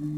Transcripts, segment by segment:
What?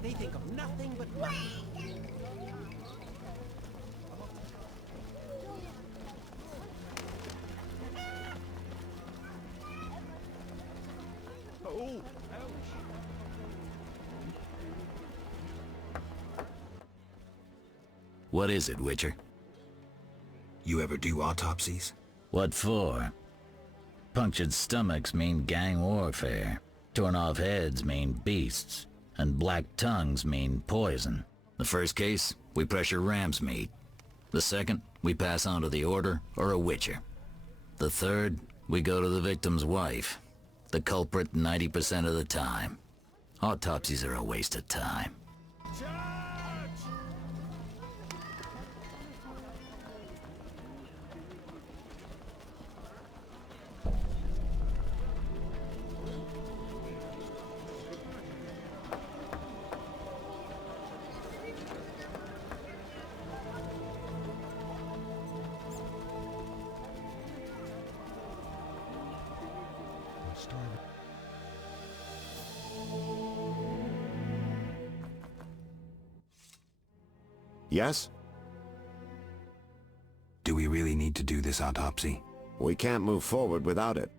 They think of nothing but money. Oh! What is it, Witcher? You ever do autopsies? What for? Punctured stomachs mean gang warfare. Torn off heads mean beasts. And black tongues mean poison. The first case, we pressure ram's meat. The second, we pass on to the Order or a Witcher. The third, we go to the victim's wife. The culprit 90% of the time. Autopsies are a waste of time. Yes? Do we really need to do this autopsy? We can't move forward without it.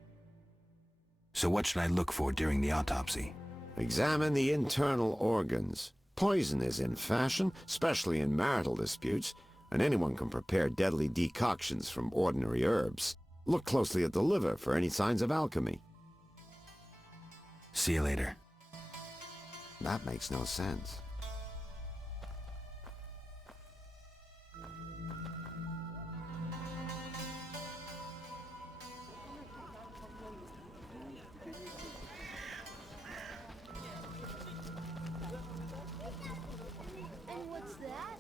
So what should I look for during the autopsy? Examine the internal organs. Poison is in fashion, especially in marital disputes, and anyone can prepare deadly decoctions from ordinary herbs. Look closely at the liver for any signs of alchemy. See you later. That makes no sense. And what's that?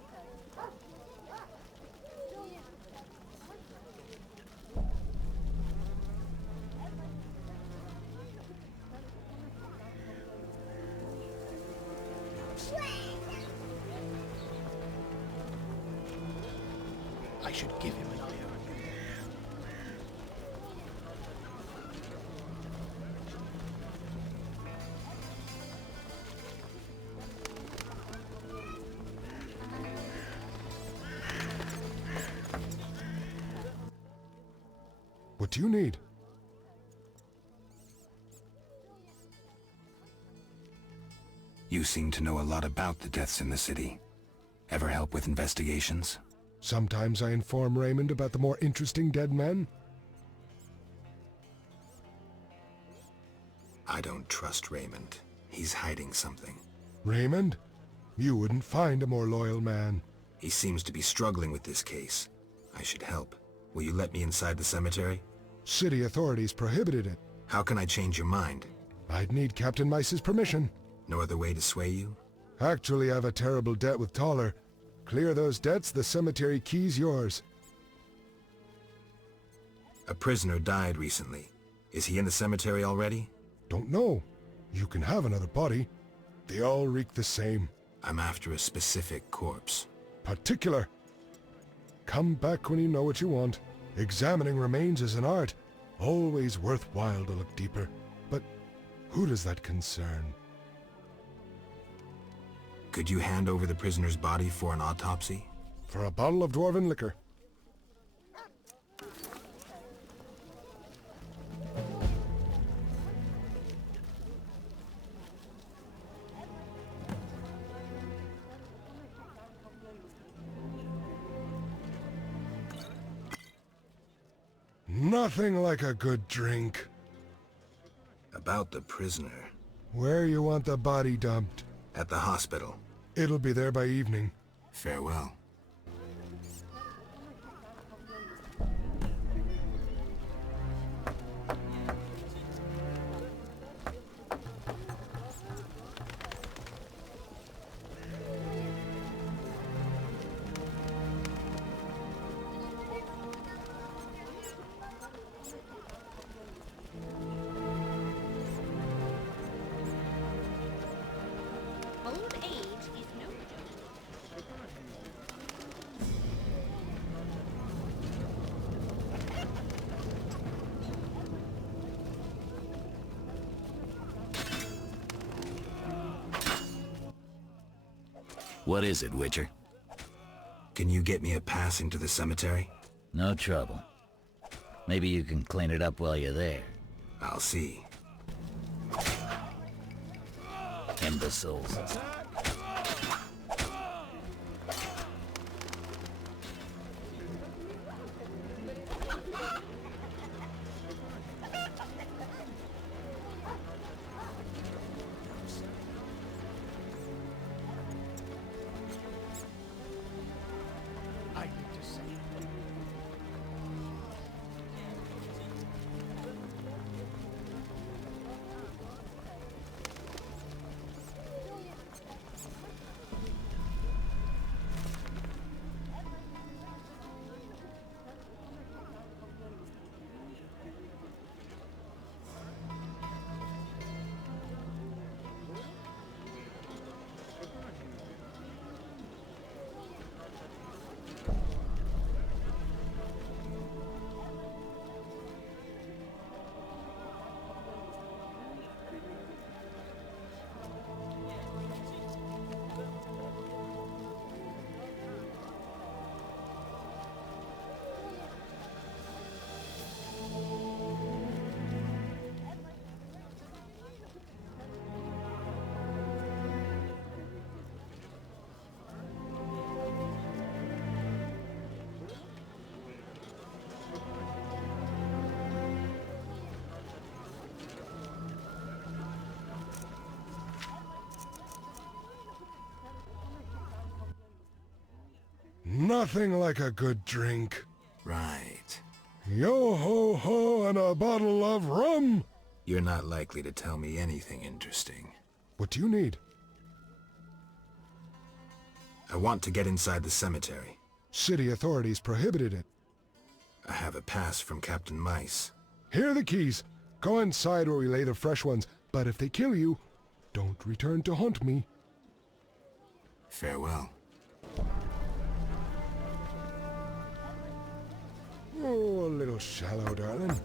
I should give him an iron. What do you need? You seem to know a lot about the deaths in the city. Ever help with investigations? Sometimes I inform Raymond about the more interesting dead men. I don't trust Raymond. He's hiding something. Raymond? You wouldn't find a more loyal man. He seems to be struggling with this case. I should help. Will you let me inside the cemetery? City authorities prohibited it. How can I change your mind? I'd need Captain Mice's permission. No other way to sway you? Actually, I have a terrible debt with Toller. Clear those debts, the cemetery key's yours. A prisoner died recently. Is he in the cemetery already? Don't know. You can have another body. They all reek the same. I'm after a specific corpse. Particular. Come back when you know what you want. Examining remains is an art. Always worthwhile to look deeper. But who does that concern? Could you hand over the prisoner's body for an autopsy? For a bottle of dwarven liquor. Nothing like a good drink. About the prisoner. Where you want the body dumped? At the hospital. It'll be there by evening. Farewell. Old age is no joke. What is it, Witcher? Can you get me a pass into the cemetery? No trouble. Maybe you can clean it up while you're there. I'll see. Imbeciles. I need to see. Nothing like a good drink. Right. Yo ho ho and a bottle of rum! You're not likely to tell me anything interesting. What do you need? I want to get inside the cemetery. City authorities prohibited it. I have a pass from Captain Mice. Here are the keys. Go inside where we lay the fresh ones, but if they kill you, don't return to haunt me. Farewell. Oh, a little shallow, darling.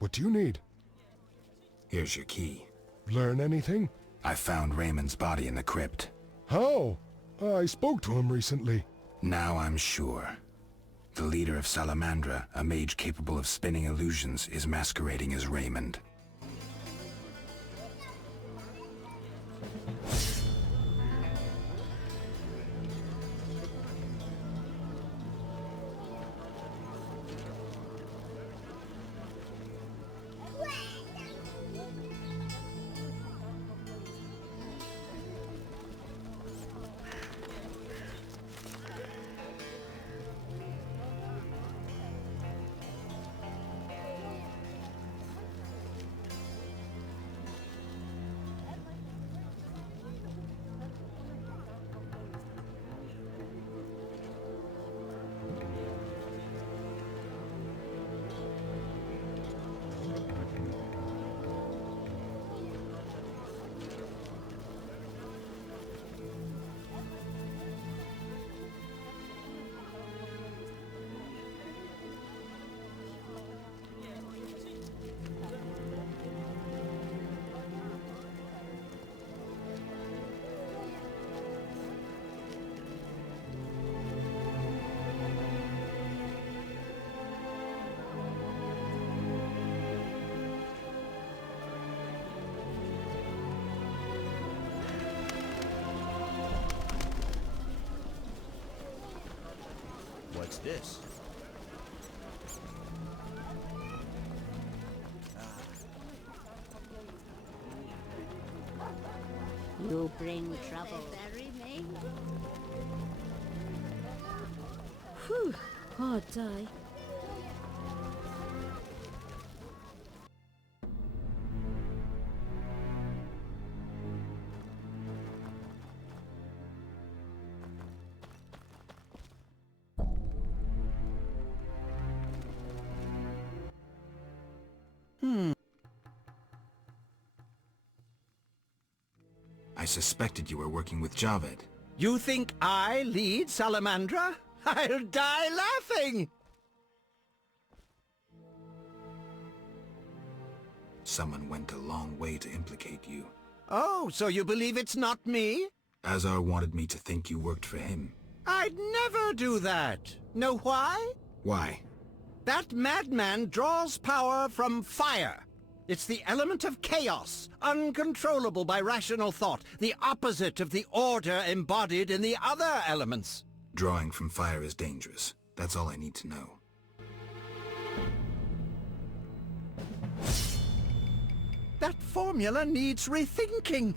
What do you need? Here's your key. Learn anything? I found Raymond's body in the crypt. How? I spoke to him recently. Now I'm sure. The leader of Salamandra, a mage capable of spinning illusions, is masquerading as Raymond. What's this? You bring trouble. They bury me. Whew, hard die. I suspected you were working with Javed. You think I lead Salamandra? I'll die laughing! Someone went a long way to implicate you. Oh, so you believe it's not me? Azar wanted me to think you worked for him. I'd never do that. Know why? Why? That madman draws power from fire. It's the element of chaos, uncontrollable by rational thought, the opposite of the order embodied in the other elements. Drawing from fire is dangerous. That's all I need to know. That formula needs rethinking.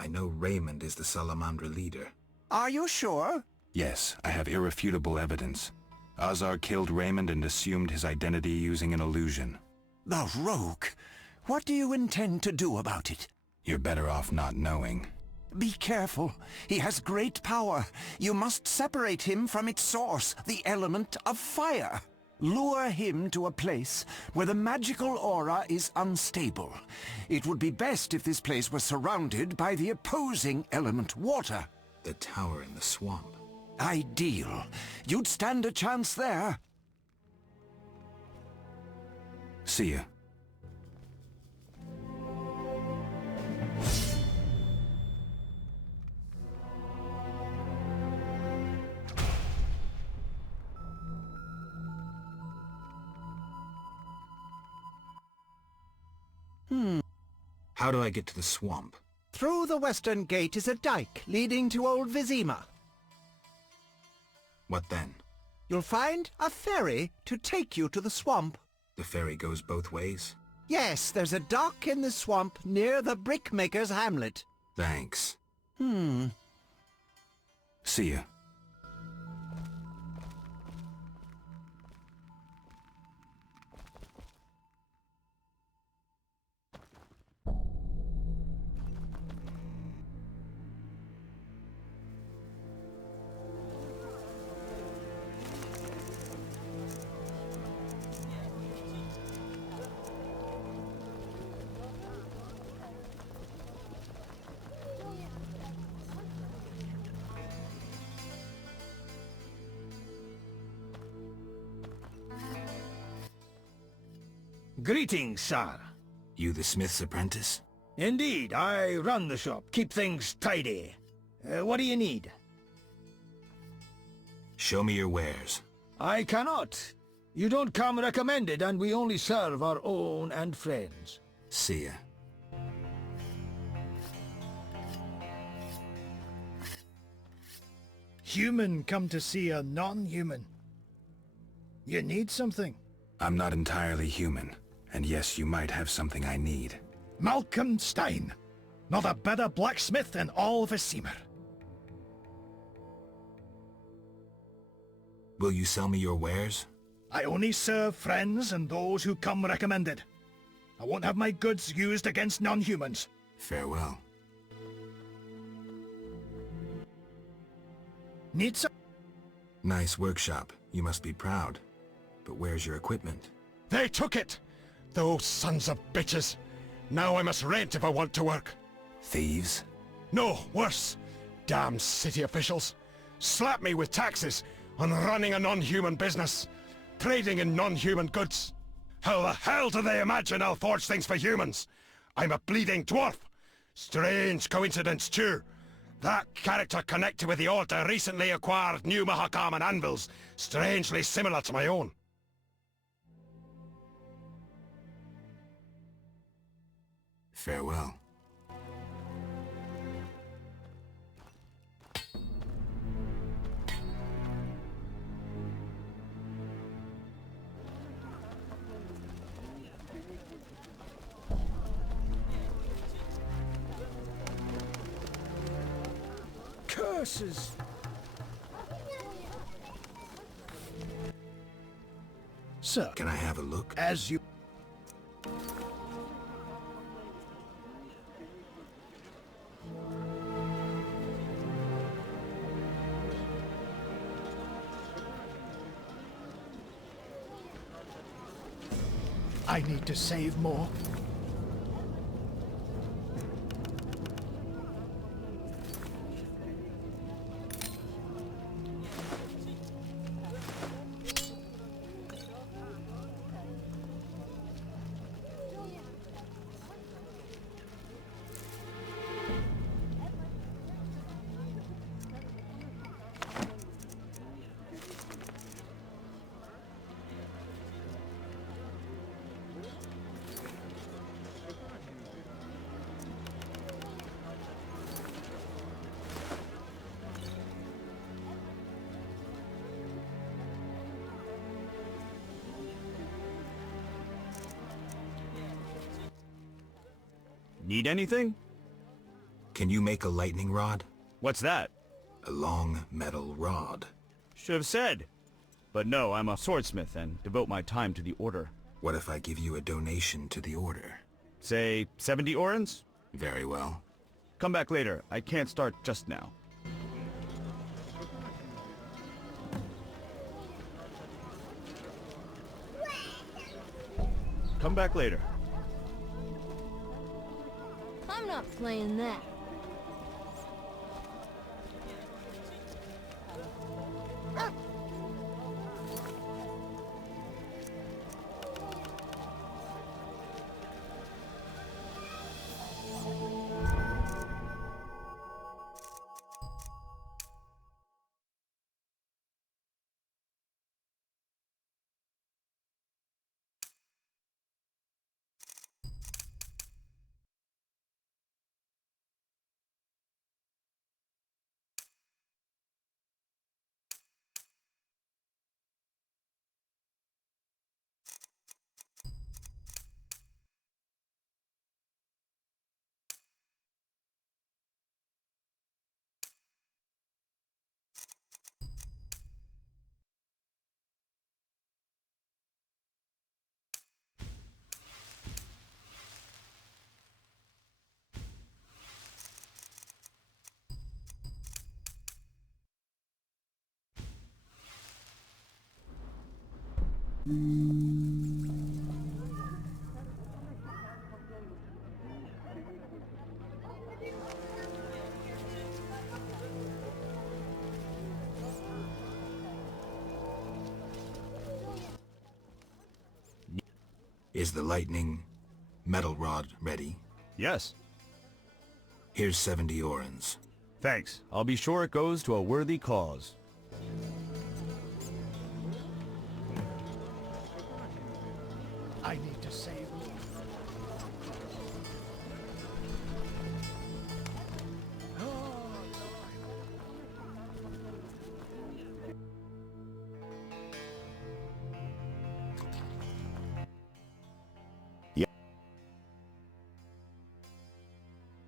I know Raymond is the Salamandra leader. Are you sure? Yes, I have irrefutable evidence. Azar killed Raymond and assumed his identity using an illusion. The rogue! What do you intend to do about it? You're better off not knowing. Be careful. He has great power. You must separate him from its source, the element of fire. Lure him to a place where the magical aura is unstable. It would be best if this place was surrounded by the opposing element, water. The tower in the swamp. Ideal. You'd stand a chance there. See ya. How do I get to the swamp? Through the western gate is a dike leading to Old Vizima. What then? You'll find a ferry to take you to the swamp. The ferry goes both ways? Yes, there's a dock in the swamp near the brickmaker's hamlet. Thanks. Hmm. See ya. Greetings, sir. You the smith's apprentice? Indeed, I run the shop, keep things tidy. What do you need? Show me your wares. I cannot. You don't come recommended, and we only serve our own and friends. See ya. Human come to see a non-human. You need something? I'm not entirely human, and yes, you might have something I need. Malcolm Stein. Not a better blacksmith in all of Vizima. Will you sell me your wares? I only serve friends and those who come recommended. I won't have my goods used against non-humans. Farewell. Need some? Nice workshop. You must be proud. But where's your equipment? They took it! Those sons of bitches! Now I must rent if I want to work. Thieves? No, worse. Damn city officials. Slap me with taxes on running a non-human business. Trading in non-human goods. How the hell do they imagine I'll forge things for humans? I'm a bleeding dwarf. Strange coincidence, too. That character connected with the Order recently acquired new Mahakaman anvils, strangely similar to my own. Farewell. Curses! Sir, Can I have a look? as you... I need to save more. Need anything? Can you make a lightning rod? What's that? A long metal rod. Should have said. But no, I'm a swordsmith and devote my time to the Order. What if I give you a donation to the Order? Say, 70 orens? Very well. Come back later. I can't start just now. Come back later. I'm not playing that. Is the lightning metal rod ready? Yes. Here's 70 orens. Thanks. I'll be sure it goes to a worthy cause. I need to save.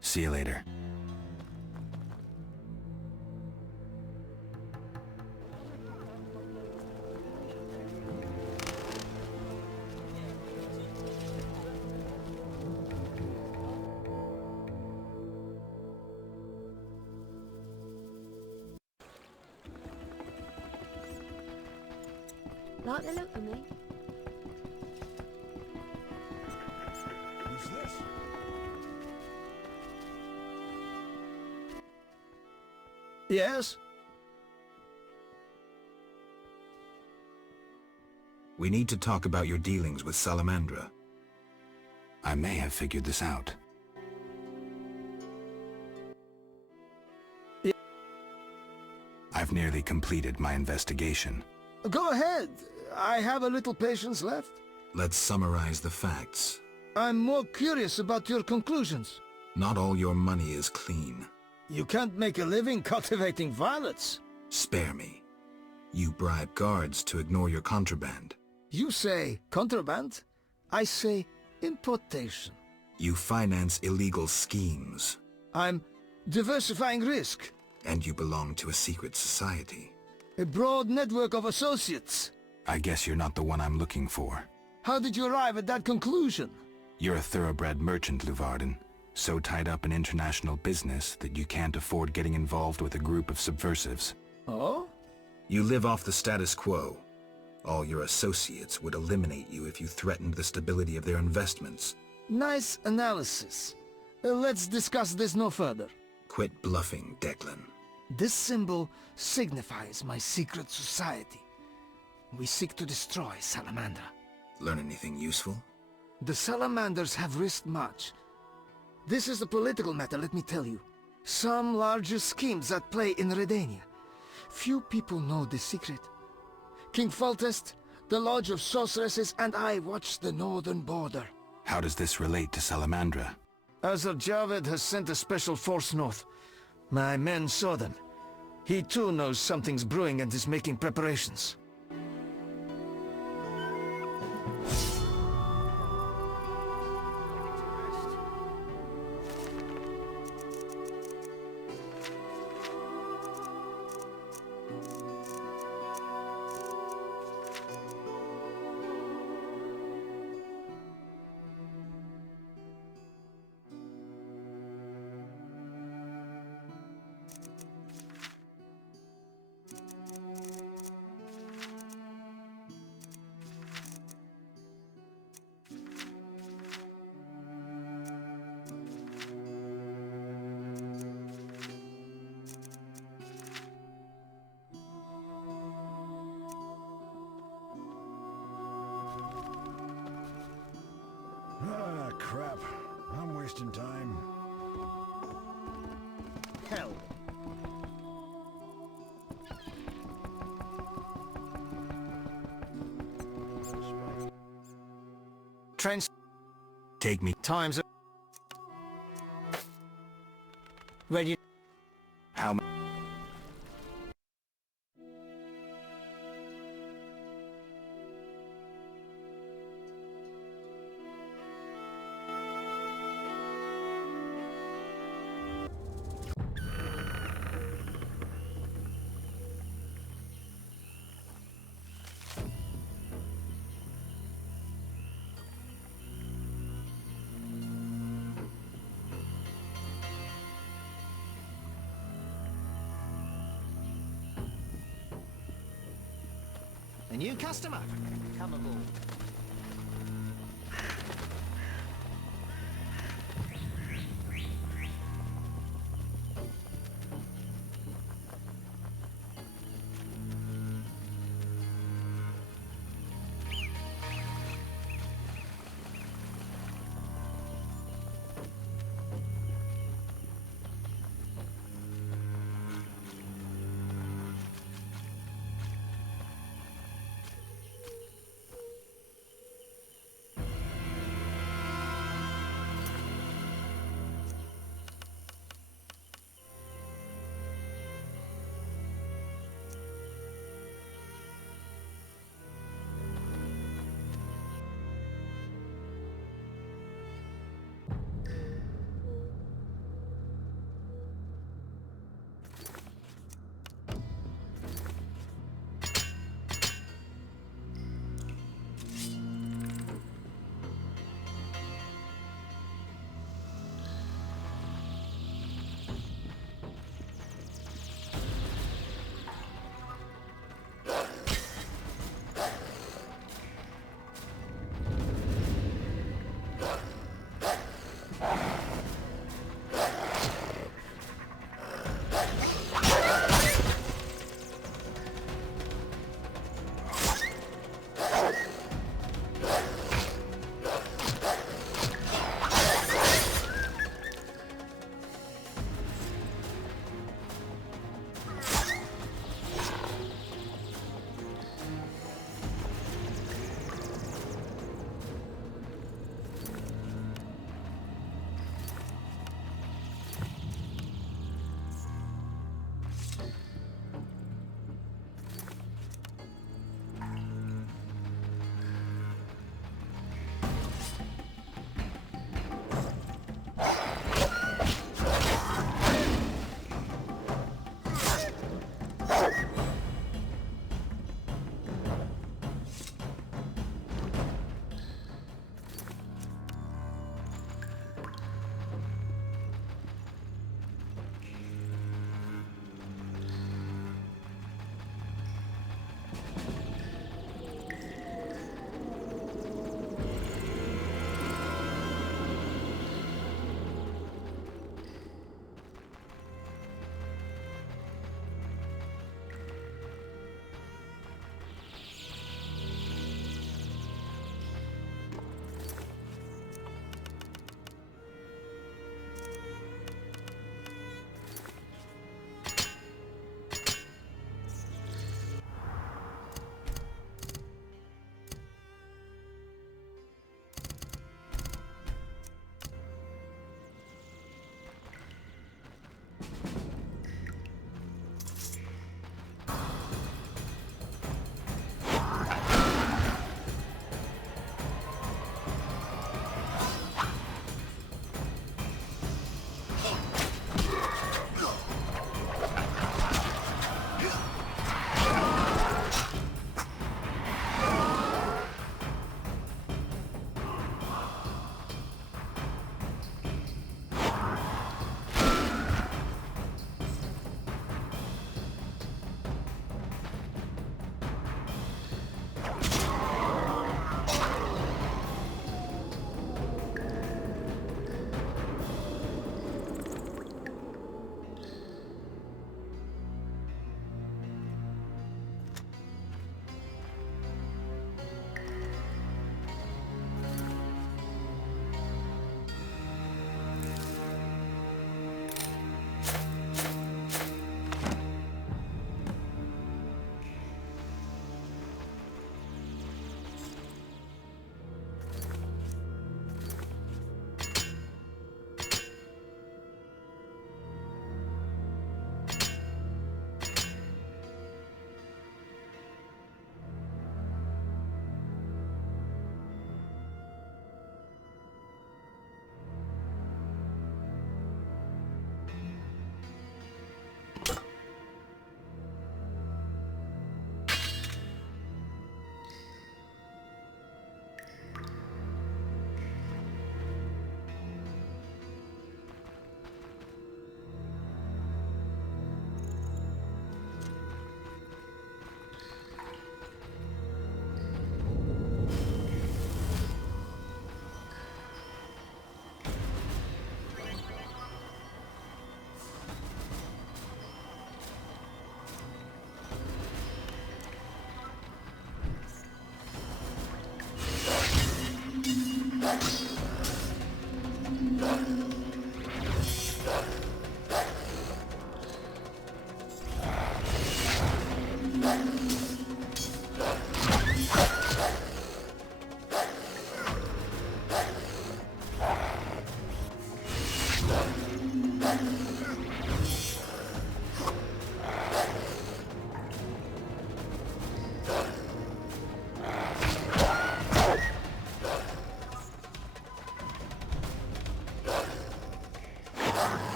See you later. Like the look of me? Who's this? Yes? We need to talk about your dealings with Salamandra. I may have figured this out. I've nearly completed my investigation. Go ahead. I have a little patience left. Let's summarize the facts. I'm more curious about your conclusions. Not all your money is clean. You can't make a living cultivating violets. Spare me. You bribe guards to ignore your contraband. You say contraband. I say importation. You finance illegal schemes. I'm diversifying risk. And you belong to a secret society. A broad network of associates. I guess you're not the one I'm looking for. How did you arrive at that conclusion? You're a thoroughbred merchant, Luvarden. So tied up in international business that you can't afford getting involved with a group of subversives. Oh? You live off the status quo. All your associates would eliminate you if you threatened the stability of their investments. Nice analysis. Let's discuss this no further. Quit bluffing, Declan. This symbol signifies my secret society. We seek to destroy Salamandra. Learn anything useful? The Salamanders have risked much. This is a political matter, let me tell you. Some larger schemes at play in Redania. Few people know the secret. King Foltest, the Lodge of Sorceresses, and I watch the northern border. How does this relate to Salamandra? Azar Javed has sent a special force north. My men saw them. He too knows something's brewing and is making preparations. Ah, crap. I'm wasting time. Hell. Trans... Take me. Times... Ready... How much? A new customer. Come aboard.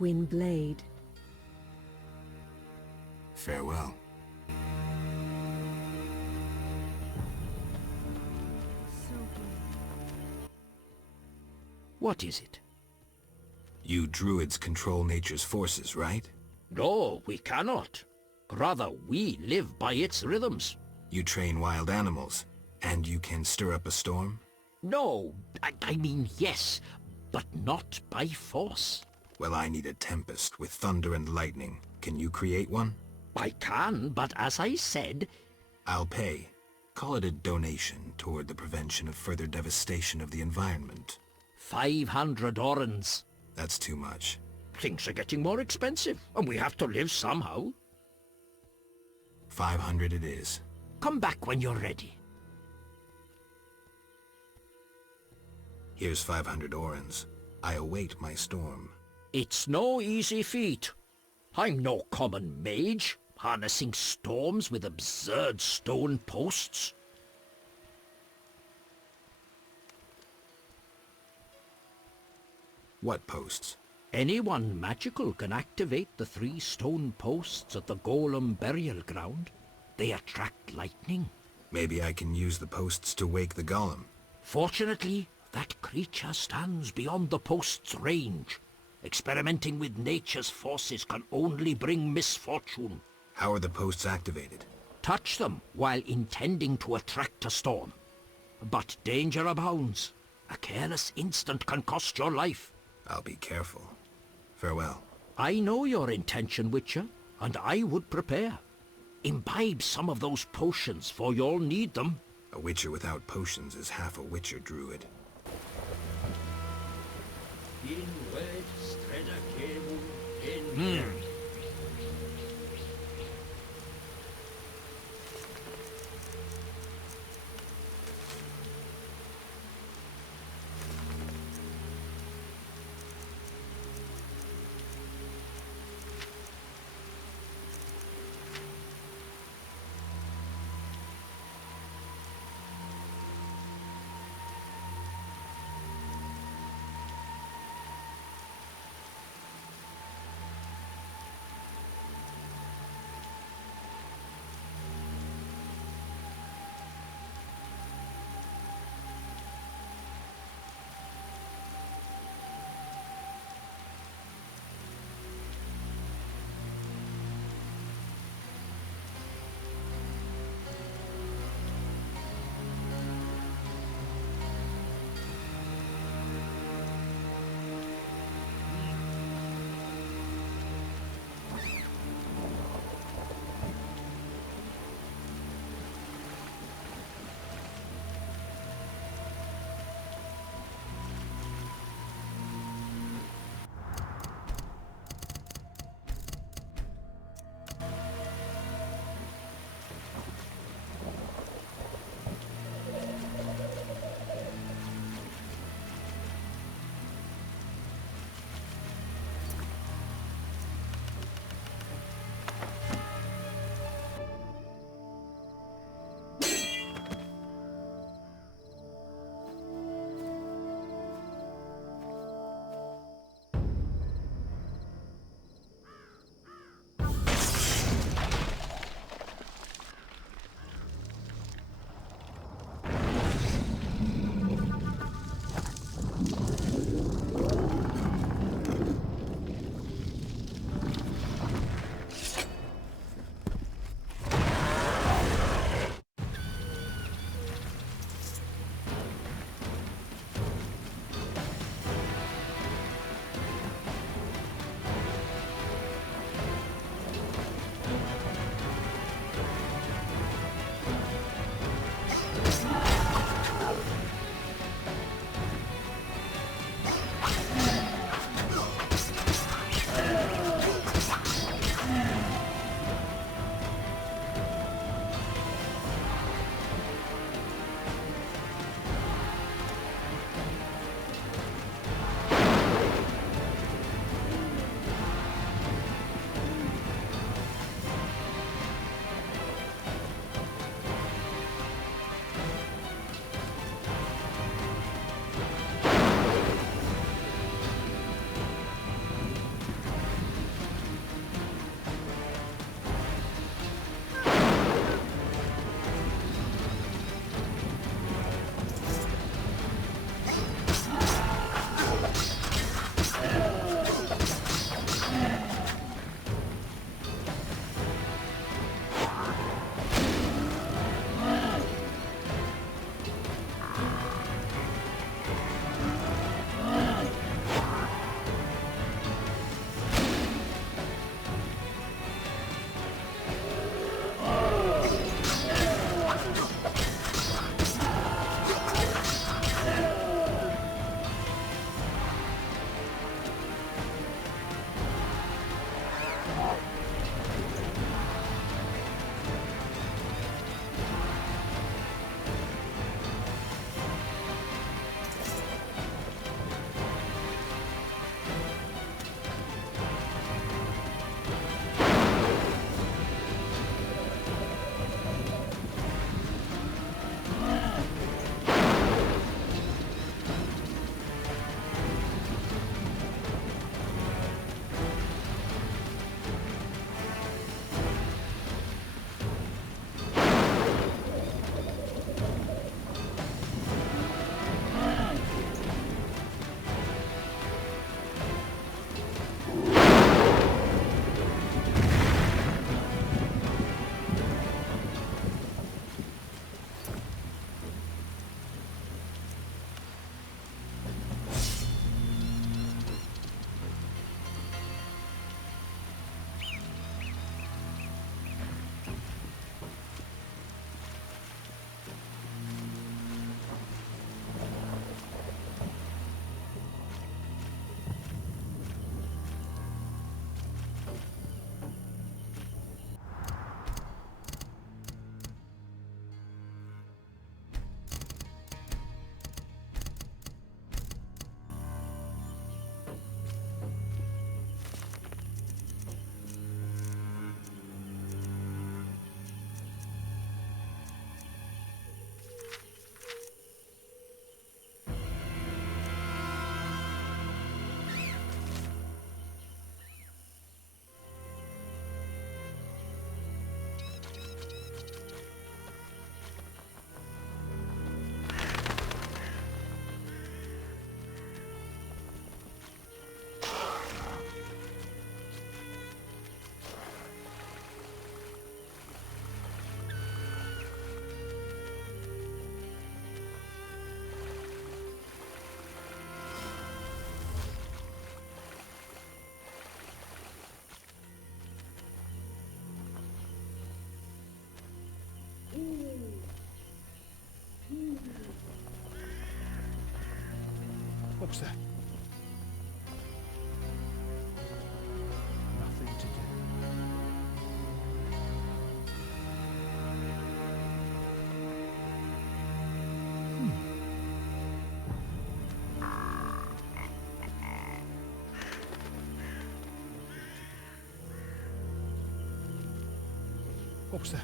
Windblade. Farewell. What is it? You druids control nature's forces, right? No, we cannot. Rather, we live by its rhythms. You train wild animals, and you can stir up a storm? No, I mean yes, but not by force. Well, I need a tempest with thunder and lightning. Can you create one? I can, but as I said... I'll pay. Call it a donation toward the prevention of further devastation of the environment. 500 orens. That's too much. Things are getting more expensive, and we have to live somehow. 500 it is. Come back when you're ready. Here's 500 orens. I await my storm. It's no easy feat. I'm no common mage, harnessing storms with absurd stone posts. What posts? Anyone magical can activate the 3 stone posts at the Golem burial ground. They attract lightning. Maybe I can use the posts to wake the golem. Fortunately, that creature stands beyond the post's range. Experimenting with nature's forces can only bring misfortune. How are the posts activated? Touch them while intending to attract a storm. But danger abounds. A careless instant can cost your life. I'll be careful. Farewell. I know your intention, Witcher, and I would prepare. Imbibe some of those potions, for you'll need them. A witcher without potions is half a witcher druid. What was that? Nothing to do. What was that?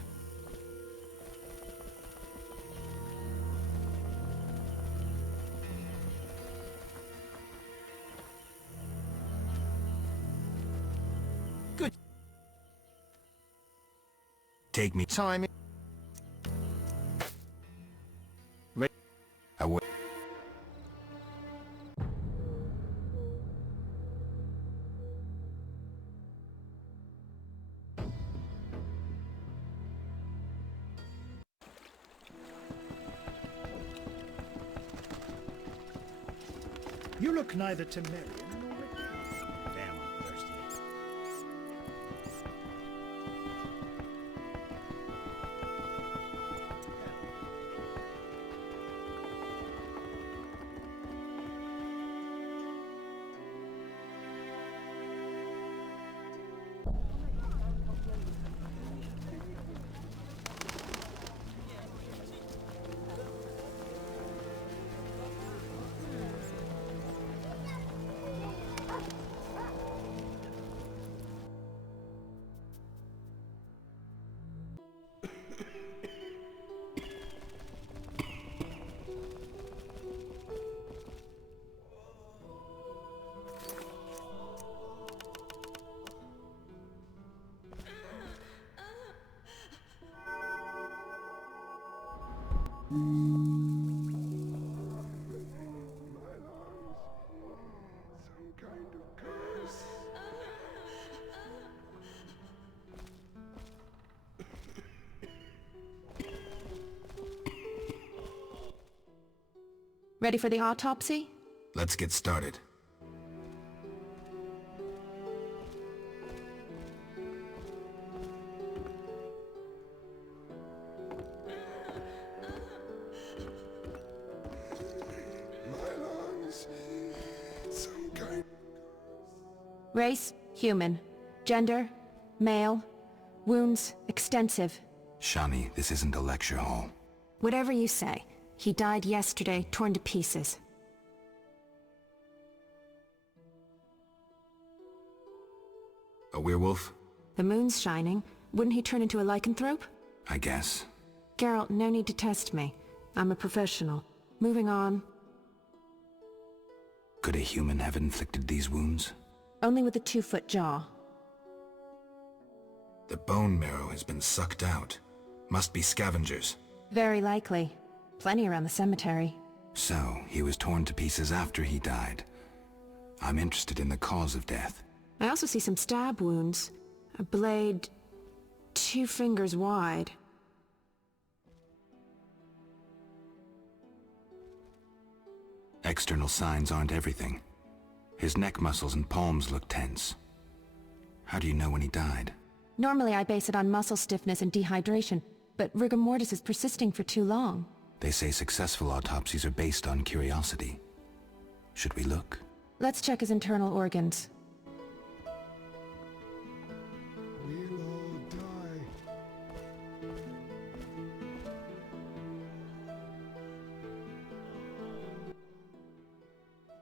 Good. Take me. Time. Away. You look neither Temerian nor Redanian. Damn, I'm thirsty. Ready for the autopsy? Let's get started. Race, human. Gender, male. Wounds, extensive. Shani, this isn't a lecture hall. Whatever you say. He died yesterday, torn to pieces. A werewolf? The moon's shining. Wouldn't he turn into a lycanthrope? I guess. Geralt, no need to test me. I'm a professional. Moving on. Could a human have inflicted these wounds? Only with a 2-foot jaw. The bone marrow has been sucked out. Must be scavengers. Very likely. Plenty around the cemetery. So, he was torn to pieces after he died. I'm interested in the cause of death. I also see some stab wounds. A blade 2 fingers wide. External signs aren't everything. His neck muscles and palms look tense. How do you know when he died? Normally I base it on muscle stiffness and dehydration, but rigor mortis is persisting for too long. They say successful autopsies are based on curiosity. Should we look? Let's check his internal organs. We'll all die.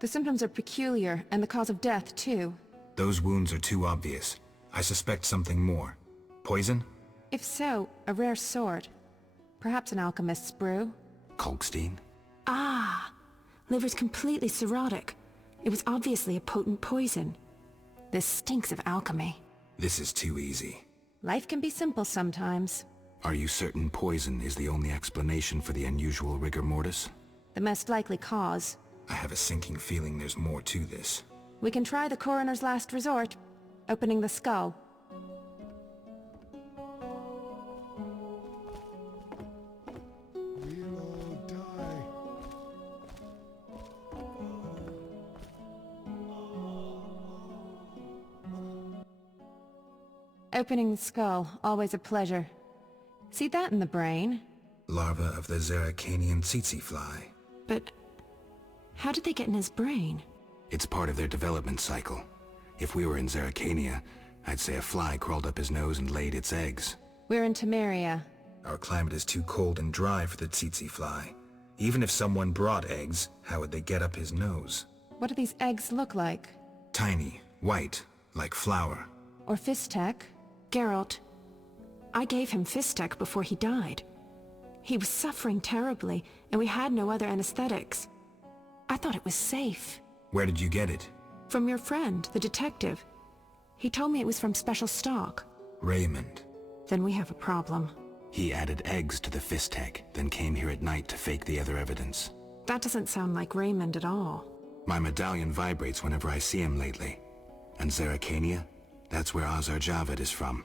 The symptoms are peculiar, and the cause of death, too. Those wounds are too obvious. I suspect something more. Poison? If so, a rare sort. Perhaps an alchemist's brew. Kalkstein? Ah! Liver's completely cirrhotic. It was obviously a potent poison. This stinks of alchemy. This is too easy. Life can be simple sometimes. Are you certain poison is the only explanation for the unusual rigor mortis? The most likely cause. I have a sinking feeling there's more to this. We can try the coroner's last resort, opening the skull. We'll all die. Opening the skull, always a pleasure. See that in the brain? Larva of the Zeracanian tsetse fly. But How did they get in his brain? It's part of their development cycle. If we were in Zerrikania, I'd say a fly crawled up his nose and laid its eggs. We're in Temeria. Our climate is too cold and dry for the tsetse fly. Even if someone brought eggs, how would they get up his nose? What do these eggs look like? Tiny, white, like flour. Or Fistek? Geralt, I gave him Fistek before he died. He was suffering terribly, and we had no other anesthetics. I thought it was safe. Where did you get it? From your friend, the detective. He told me it was from special stock. Raymond. Then we have a problem. He added eggs to the Fistek, then came here at night to fake the other evidence. That doesn't sound like Raymond at all. My medallion vibrates whenever I see him lately. And Zerrikania? That's where Azar Javed is from.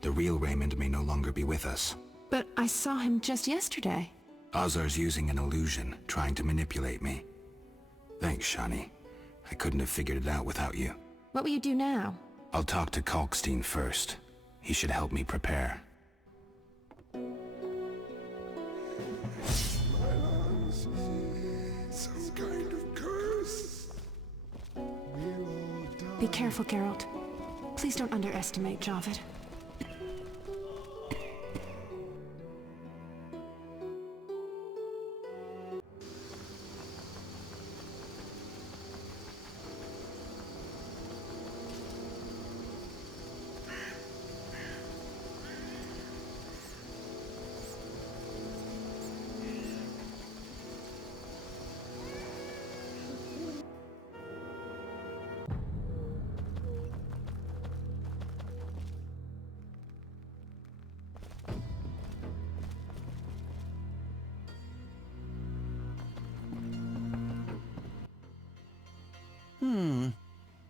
The real Raymond may no longer be with us. But I saw him just yesterday. Azar's using an illusion, trying to manipulate me. Thanks, Shani. I couldn't have figured it out without you. What will you do now? I'll talk to Kalkstein first. He should help me prepare. Some kind of curse. Be careful, Geralt. Please don't underestimate Javed.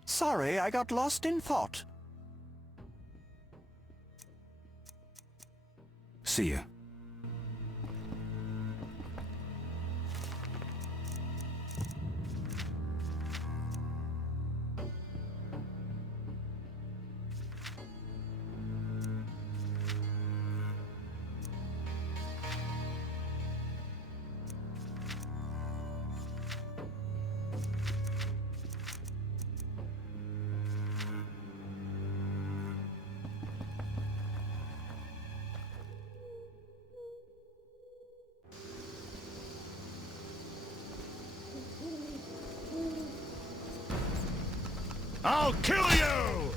Sorry, I got lost in thought. See ya. I'll kill you!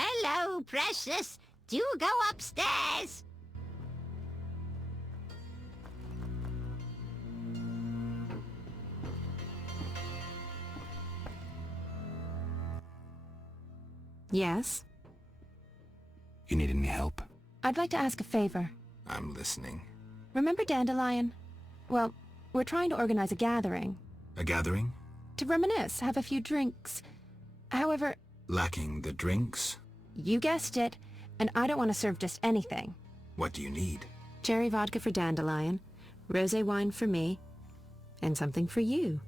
Hello, precious. Do go upstairs. Yes? You need any help? I'd like to ask a favor. I'm listening. Remember Dandelion? Well, we're trying to organize a gathering. A gathering? To reminisce, have a few drinks. However... Lacking the drinks? You guessed it. And I don't want to serve just anything. What do you need? Cherry vodka for Dandelion, rosé wine for me, and something for you.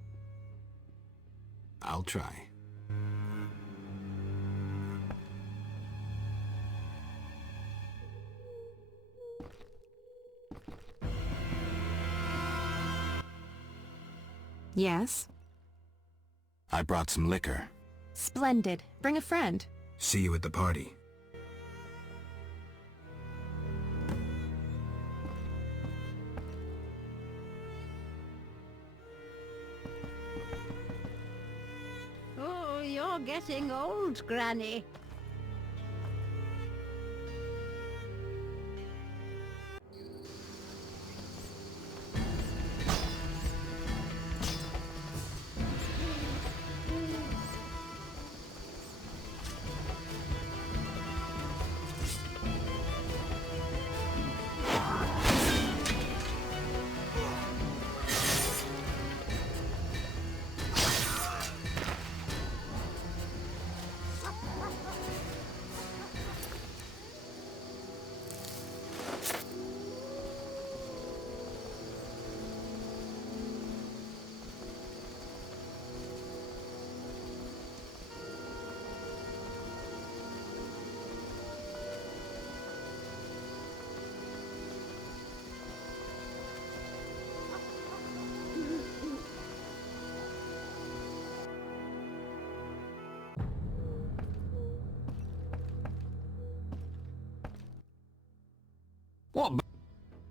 I'll try. Yes? I brought some liquor. Splendid. Bring a friend. See you at the party. Oh, you're getting old, Granny.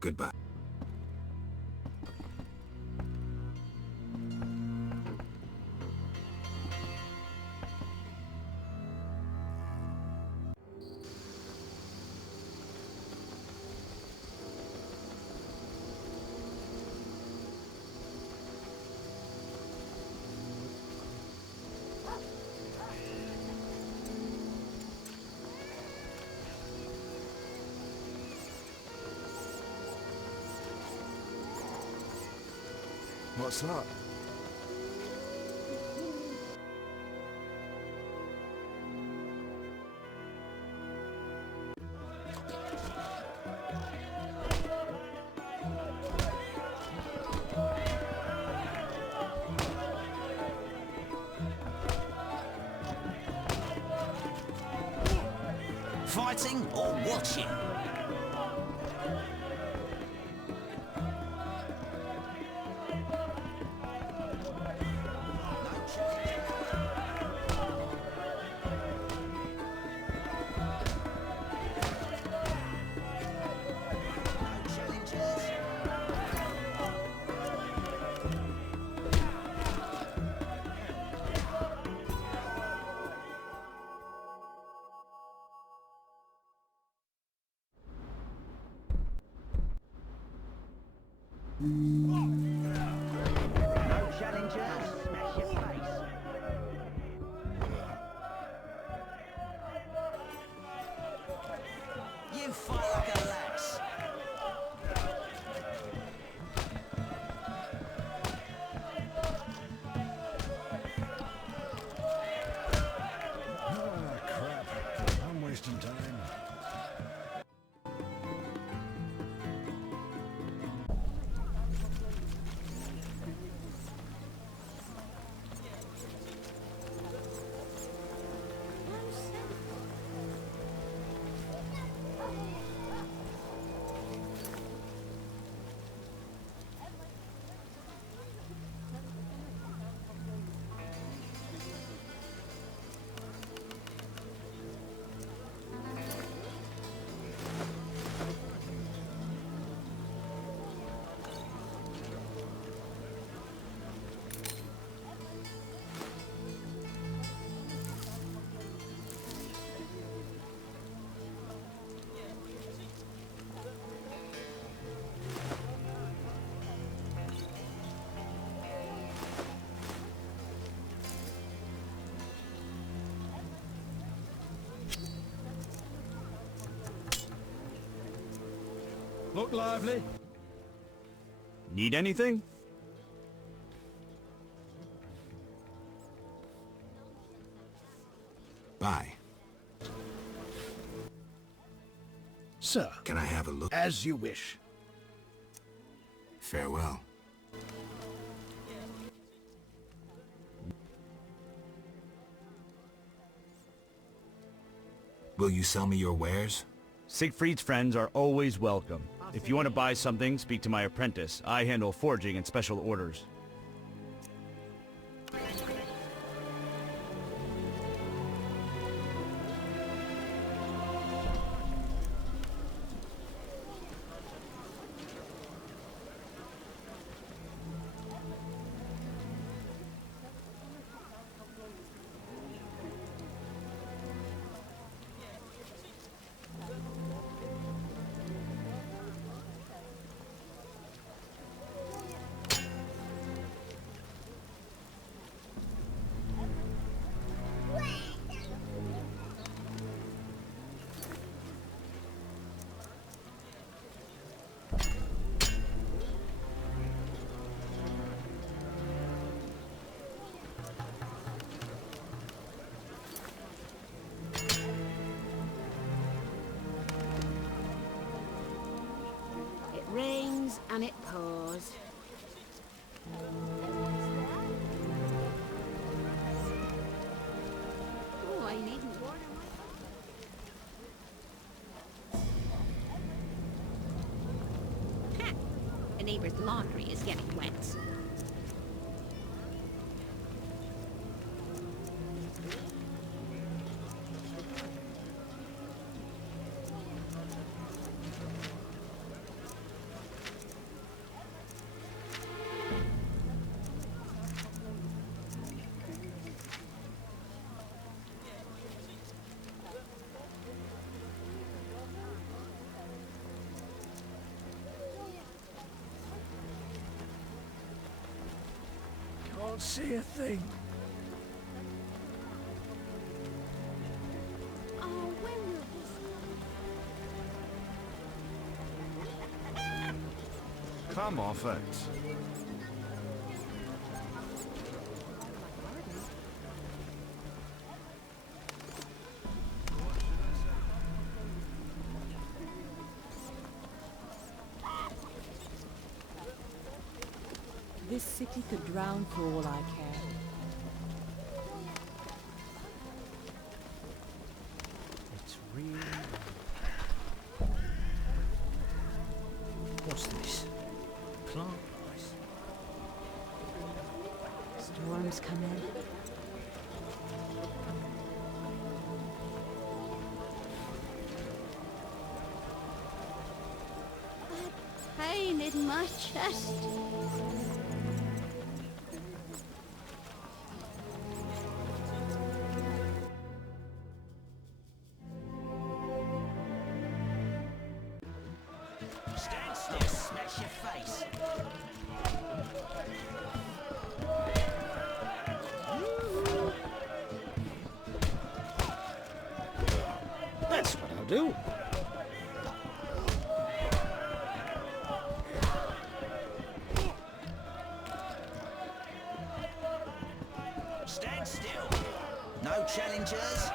Goodbye. What's that? Fighting or watching? No challengers, smash your face. You fight like a lass. Ah, crap. I'm wasting time. Look lively. Need anything? Bye. Sir, Can I have a look? as you wish. Farewell. Will you sell me your wares? Siegfried's friends are always welcome. If you want to buy something, speak to my apprentice. I handle forging and special orders. It rains and it pours. Oh, I needn't order my... Ha! The neighbor's laundry is getting wet. Can't see a thing. Oh, when will this... Come off it. This city could drown for all I care. It's real. What's this? Plant price. Storms come in. Pain in my chest. Stand still, smash your face. That's what I'll do. Stand still. No challengers.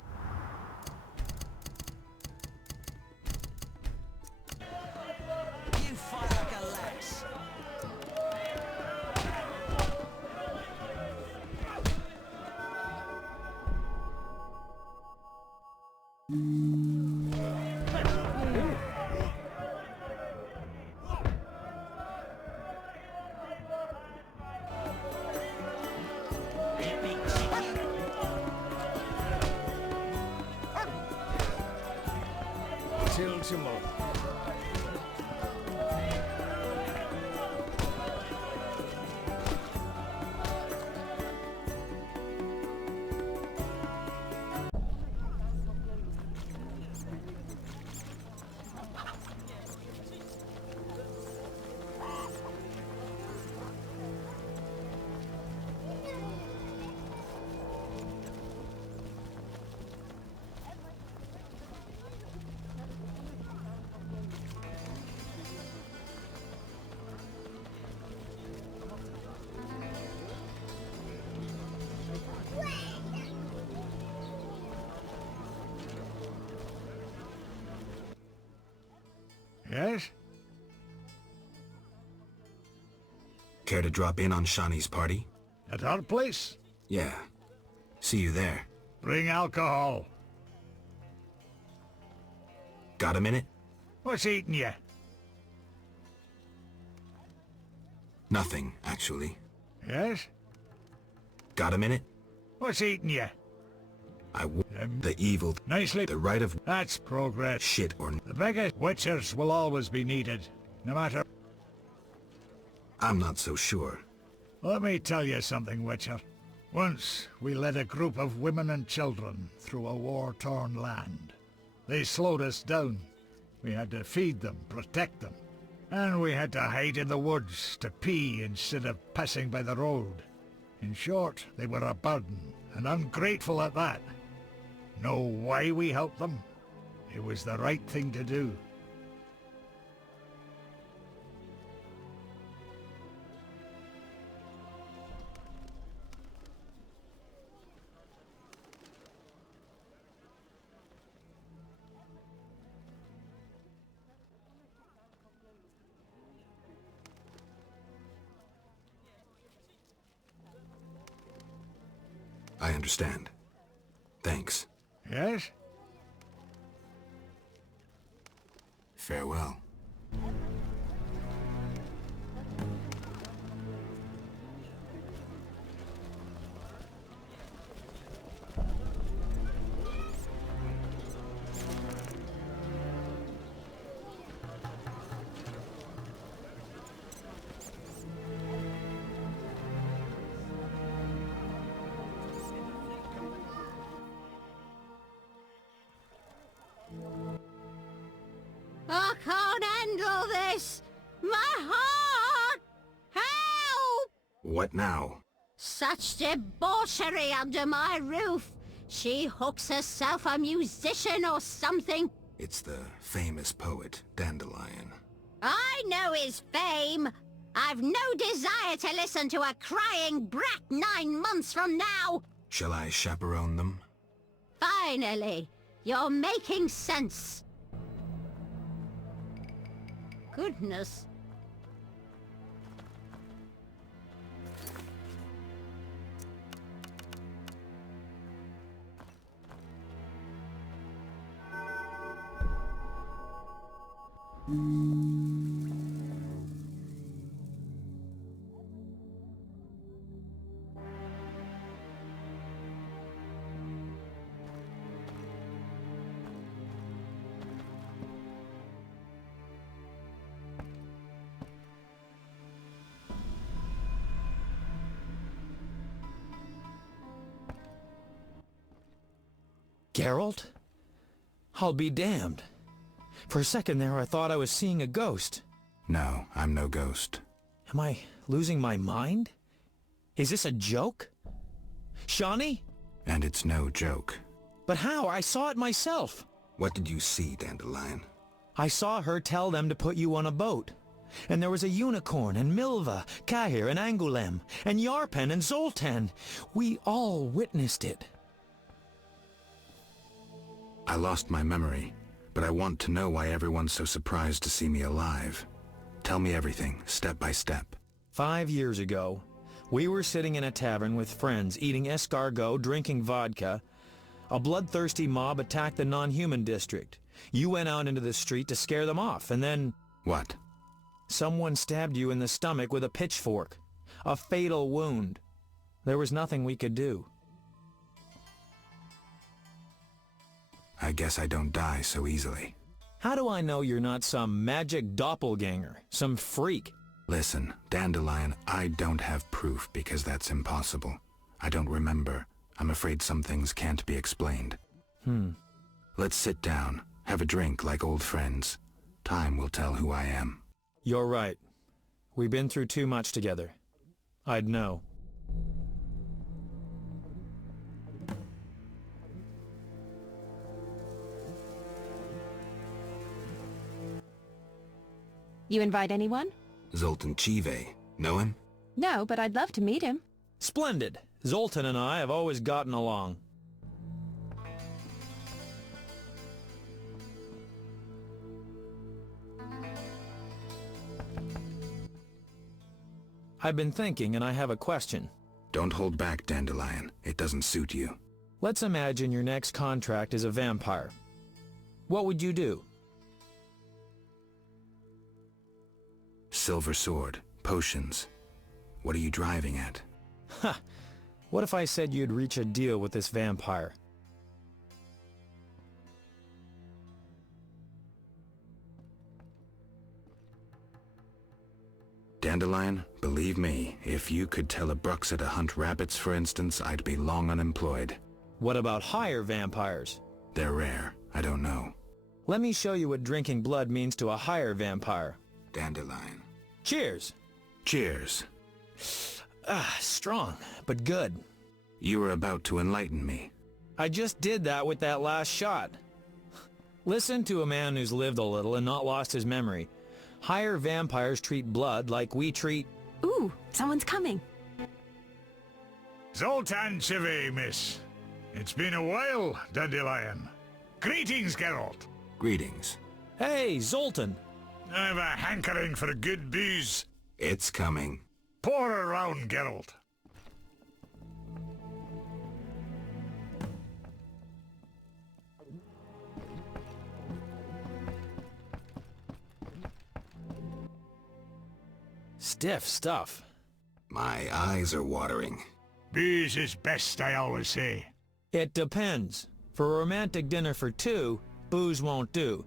You fight like a lass. Till tomorrow. Yes? Care to drop in on Shani's party? At our place? Yeah. See you there. Bring alcohol. Got a minute? What's eating you? Nothing, actually. Yes? Got a minute? What's eating you? The evil... Nicely. The right of... That's progress. Shit or... The biggest witchers will always be needed, no matter... I'm not so sure. Let me tell you something, Witcher. Once, we led a group of women and children through a war-torn land. They slowed us down. We had to feed them, protect them. And we had to hide in the woods to pee instead of passing by the road. In short, they were a burden, and ungrateful at that. Know why we helped them? It was the right thing to do. I understand. Thanks. Yes? Farewell. I can't handle this! My heart! Help! What now? Such debauchery under my roof! She hooks herself a musician or something. It's the famous poet, Dandelion. I know his fame. I've no desire to listen to a crying brat 9 months from now. Shall I chaperone them? Finally, you're making sense. Goodness. Geralt? I'll be damned. For a second there, I thought I was seeing a ghost. No, I'm no ghost. Am I losing my mind? Is this a joke? Shawnee? And it's no joke. But how? I saw it myself. What did you see, Dandelion? I saw her tell them to put you on a boat. And there was a unicorn, and Milva, Cahir, and Angulem, and Yarpen, and Zoltan. We all witnessed it. I lost my memory, but I want to know why everyone's so surprised to see me alive. Tell me everything, step by step. 5 years ago, we were sitting in a tavern with friends, eating escargot, drinking vodka. A bloodthirsty mob attacked the non-human district. You went out into the street to scare them off, and then... What? Someone stabbed you in the stomach with a pitchfork. A fatal wound. There was nothing we could do. I guess I don't die so easily. How do I know you're not some magic doppelganger, some freak? Listen, Dandelion, I don't have proof because that's impossible. I don't remember. I'm afraid some things can't be explained. Let's sit down, have a drink like old friends. Time will tell who I am. You're right. We've been through too much together. I'd know. You invite anyone? Zoltan Chive. Know him? No, but I'd love to meet him. Splendid. Zoltan and I have always gotten along. I've been thinking, and I have a question. Don't hold back, Dandelion. It doesn't suit you. Let's imagine your next contract is a vampire. What would you do? Silver sword, potions. What are you driving at? Ha! What if I said you'd reach a deal with this vampire? Dandelion, believe me, if you could tell a Bruxa to hunt rabbits, for instance, I'd be long unemployed. What about higher vampires? They're rare. I don't know. Let me show you what drinking blood means to a higher vampire. Dandelion. Cheers! Cheers. Strong, but good. You were about to enlighten me. I just did that with that last shot. Listen to a man who's lived a little and not lost his memory. Higher vampires treat blood like we treat... Ooh, someone's coming. Zoltan Chive, miss. It's been a while, Dandelion. Greetings, Geralt. Greetings. Hey, Zoltan. I've a hankering for good booze. It's coming. Pour around, Geralt. Stiff stuff. My eyes are watering. Booze is best, I always say. It depends. For a romantic dinner for two, booze won't do.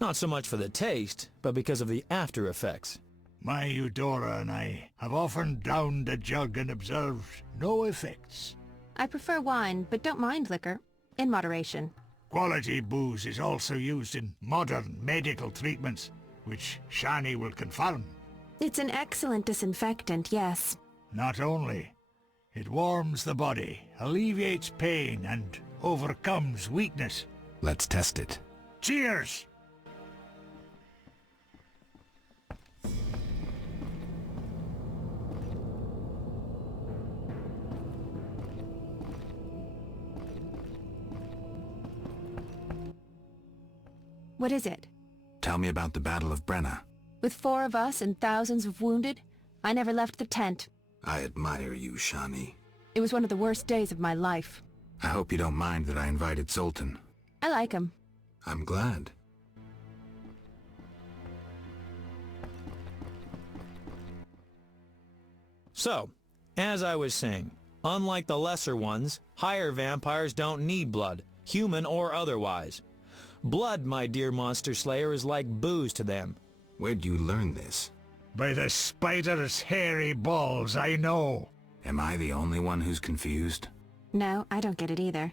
Not so much for the taste, but because of the after effects. My Eudora and I have often downed a jug and observed no effects. I prefer wine, but don't mind liquor. In moderation. Quality booze is also used in modern medical treatments, which Shani will confirm. It's an excellent disinfectant, yes. Not only. It warms the body, alleviates pain, and overcomes weakness. Let's test it. Cheers! What is it? Tell me about the Battle of Brenna. With 4 of us and thousands of wounded, I never left the tent. I admire you, Shani. It was one of the worst days of my life. I hope you don't mind that I invited Zoltan. I like him. I'm glad. So, as I was saying, unlike the lesser ones, higher vampires don't need blood, human or otherwise. Blood, my dear monster slayer, is like booze to them. Where'd you learn this? By the spider's hairy balls, I know. Am I the only one who's confused? No, I don't get it either.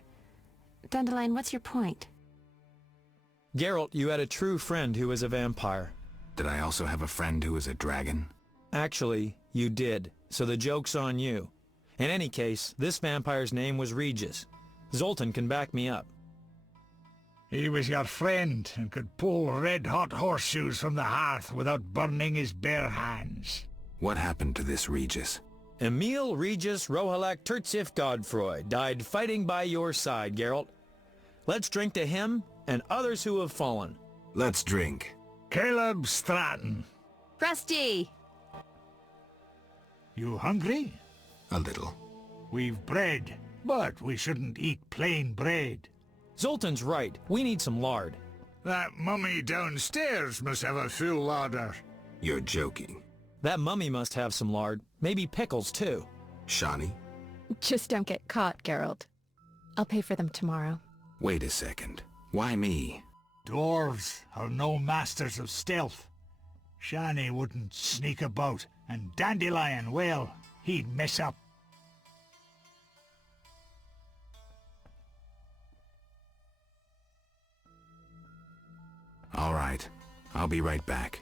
Dandelion, what's your point? Geralt, you had a true friend who was a vampire. Did I also have a friend who was a dragon? Actually, you did, so the joke's on you. In any case, this vampire's name was Regis. Zoltan can back me up. He was your friend and could pull red-hot horseshoes from the hearth without burning his bare hands. What happened to this Regis? Emil Regis Rohalak Tertsif Godfroy died fighting by your side, Geralt. Let's drink to him and others who have fallen. Let's drink. Caleb Stratton. Rusty! You hungry? A little. We've bread, but we shouldn't eat plain bread. Zoltan's right. We need some lard. That mummy downstairs must have a full larder. You're joking. That mummy must have some lard. Maybe pickles, too. Shani? Just don't get caught, Geralt. I'll pay for them tomorrow. Wait a second. Why me? Dwarves are no masters of stealth. Shani wouldn't sneak about, and Dandelion, well, he'd mess up. All right. I'll be right back.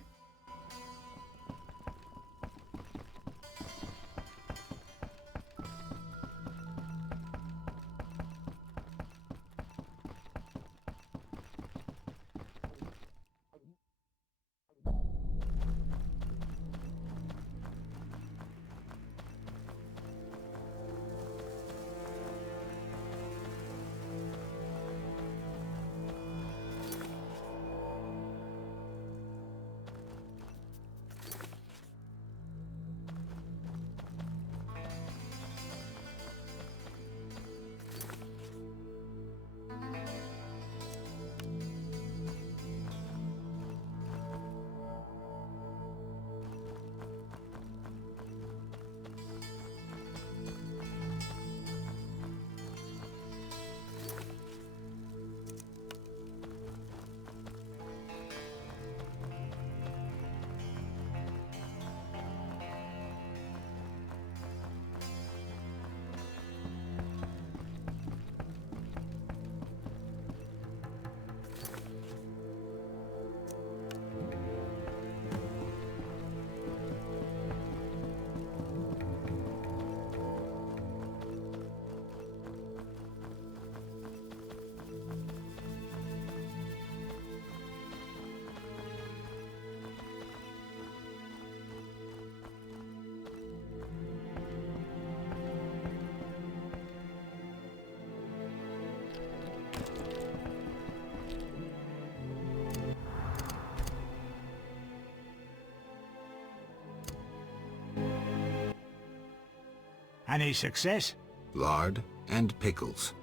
Any success? Lard and pickles.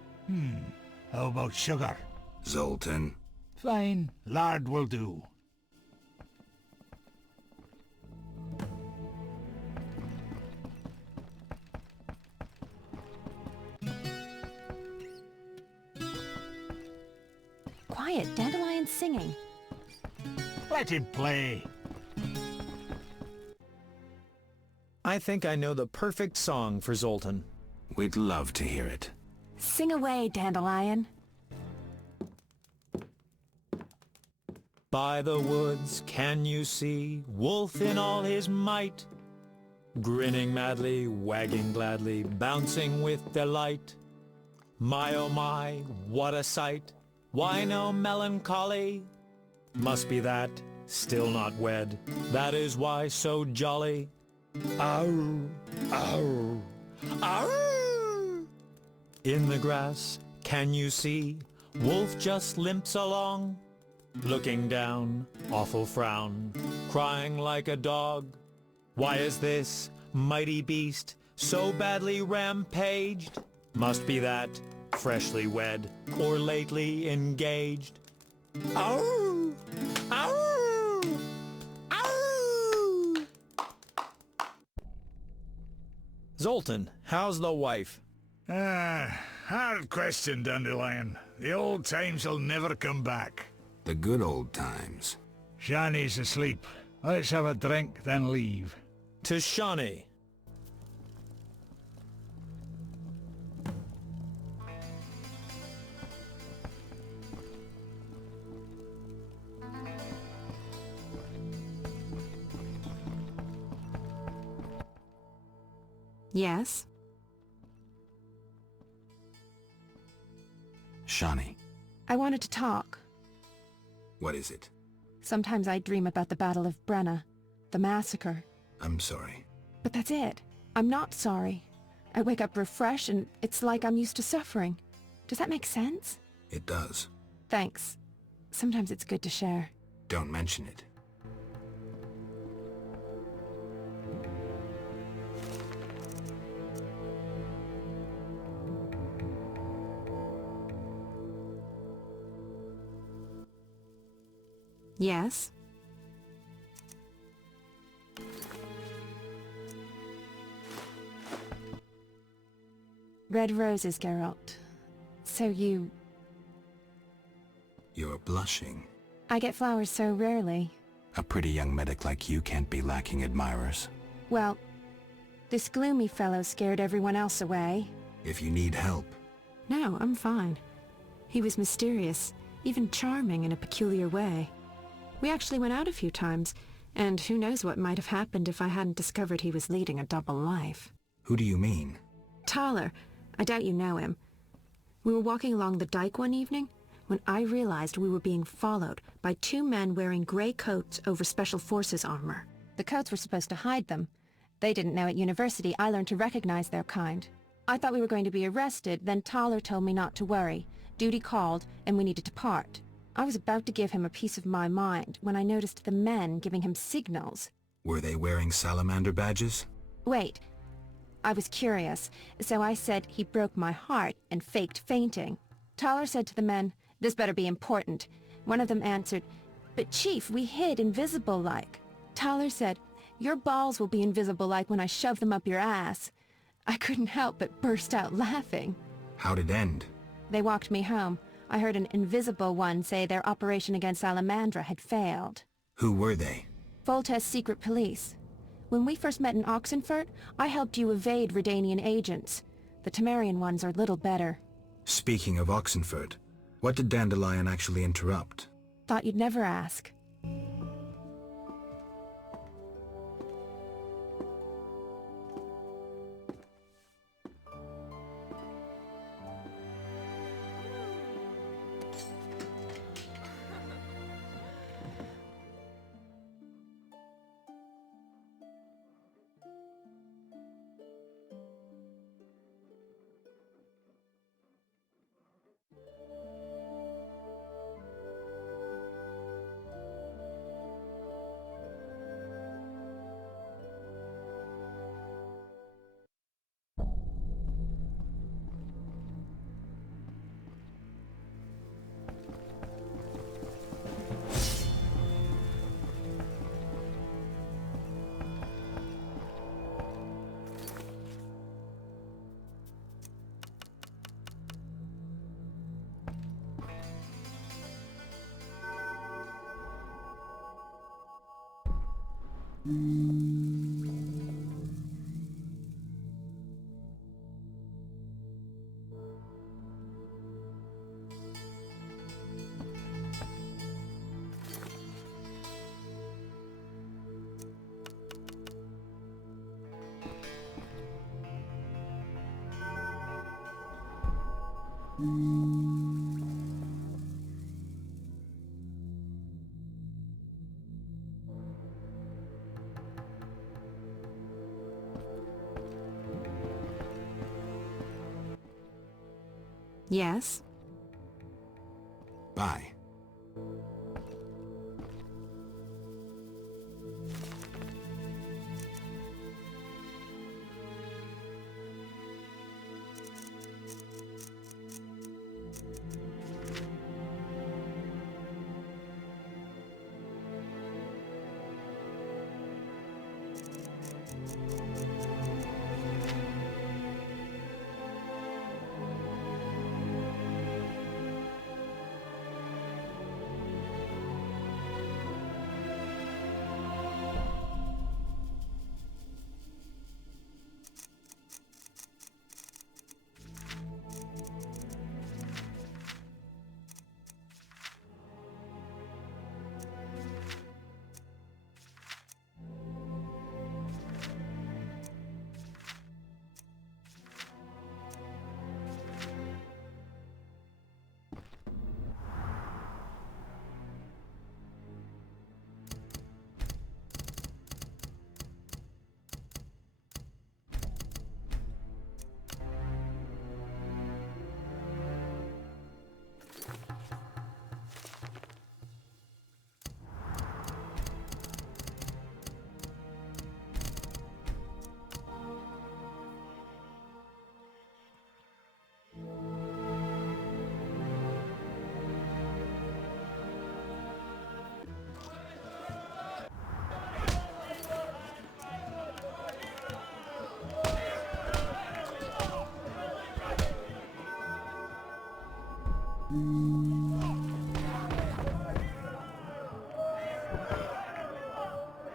How about sugar? Zoltan. Fine, lard will do. Quiet, Dandelion's singing. Let him play. I think I know the perfect song for Zoltan. We'd love to hear it. Sing away, Dandelion. By the woods can you see Wolf in all his might? grinning madly, wagging gladly, bouncing with delight. My oh my, what a sight! Why no melancholy? Must be that, still not wed, that is why so jolly. Ow, ow, ow! In the grass, can you see, Wolf just limps along, looking down, awful frown, crying like a dog. Why is this mighty beast so badly rampaged? Must be that, freshly wed, or lately engaged. Ow! Ow! Ow! Zoltan, how's the wife? Hard question, Dandelion. The old times will never come back. The good old times. Shani's asleep. Let's have a drink, then leave. To Shani. Yes? Shani, I wanted to talk. what is it? Sometimes I dream about the Battle of Brenna, the massacre. I'm sorry. But that's it. I'm not sorry. I wake up refreshed and it's like I'm used to suffering. Does that make sense? It does. Thanks. Sometimes it's good to share. Don't mention it. Yes? Red roses, Geralt. So you... You're blushing. I get flowers so rarely. A pretty young medic like you can't be lacking admirers. Well, this gloomy fellow scared everyone else away. If you need help. No, I'm fine. He was mysterious, even charming in a peculiar way. We actually went out a few times, and who knows what might have happened if I hadn't discovered he was leading a double life. Who do you mean? Thaler. I doubt you know him. We were walking along the dike one evening when I realized we were being followed by two men wearing gray coats over Special Forces armor. The coats were supposed to hide them. They didn't know at university I learned to recognize their kind. I thought we were going to be arrested, then Thaler told me not to worry. Duty called, and we needed to part. I was about to give him a piece of my mind when I noticed the men giving him signals. Were they wearing salamander badges? Wait. I was curious, so I said he broke my heart and faked fainting. Thaler said to the men, "This better be important." One of them answered, "But Chief, we hid invisible-like." Thaler said, "Your balls will be invisible-like when I shove them up your ass." I couldn't help but burst out laughing. How'd it end? They walked me home. I heard an invisible one say their operation against Salamandra had failed. Who were they? Foltest secret police. When we first met in Oxenfurt, I helped you evade Redanian agents. The Temerian ones are little better. Speaking of Oxenfurt, what did Dandelion actually interrupt? Thought you'd never ask. Yes? Bye.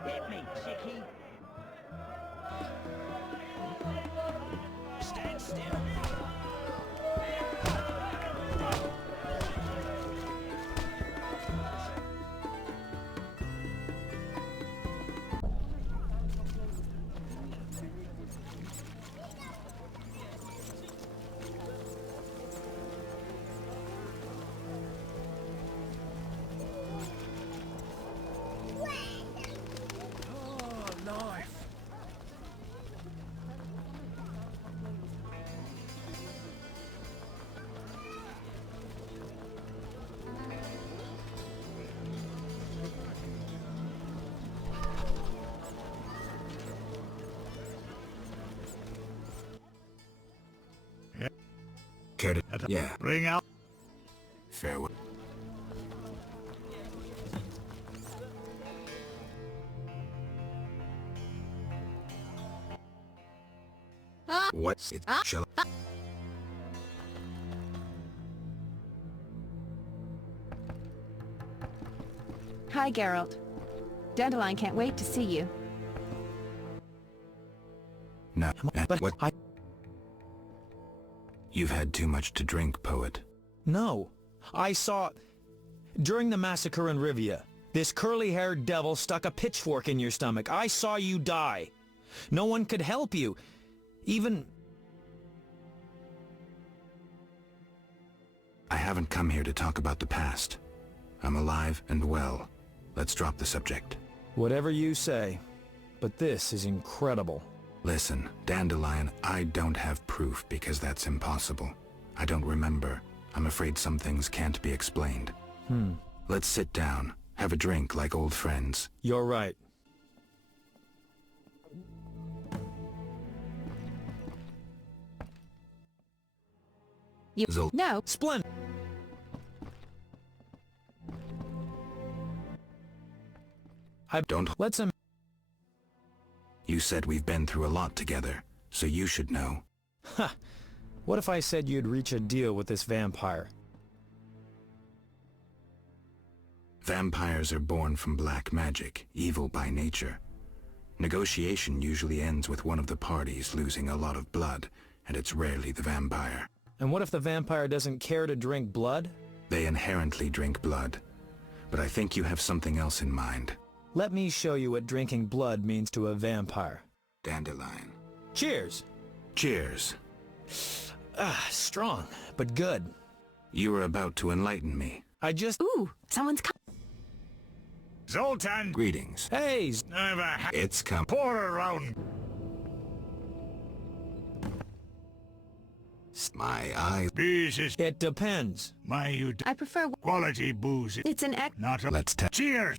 Hit me, chickie. Stand still. Care to... Yeah. Bring out... Farewell. What's it? Shall I... Hi, Geralt. Dandelion can't wait to see you. No, but what? You've had too much to drink, poet. No. I saw... During the massacre in Rivia, this curly-haired devil stuck a pitchfork in your stomach. I saw you die. No one could help you. Even... I haven't come here to talk about the past. I'm alive and well. Let's drop the subject. Whatever you say. But this is incredible. Listen, Dandelion, I don't have proof because that's impossible. I don't remember. I'm afraid some things can't be explained. Let's sit down, have a drink like old friends. You're right. You... No. Splendid. I don't... Let's him... You said we've been through a lot together, so you should know. Ha! What if I said you'd reach a deal with this vampire? Vampires are born from black magic, evil by nature. Negotiation usually ends with one of the parties losing a lot of blood, and it's rarely the vampire. And what if the vampire doesn't care to drink blood? They inherently drink blood. But I think you have something else in mind. Let me show you what drinking blood means to a vampire. Dandelion. Cheers! Cheers. Strong, but good. You were about to enlighten me. I just... Ooh, someone's Zoltan! Greetings. Hey! It's come. Pour around. My eyes. Booze is... It depends. I prefer... Quality booze. It's an Not a... Let's tell. Cheers!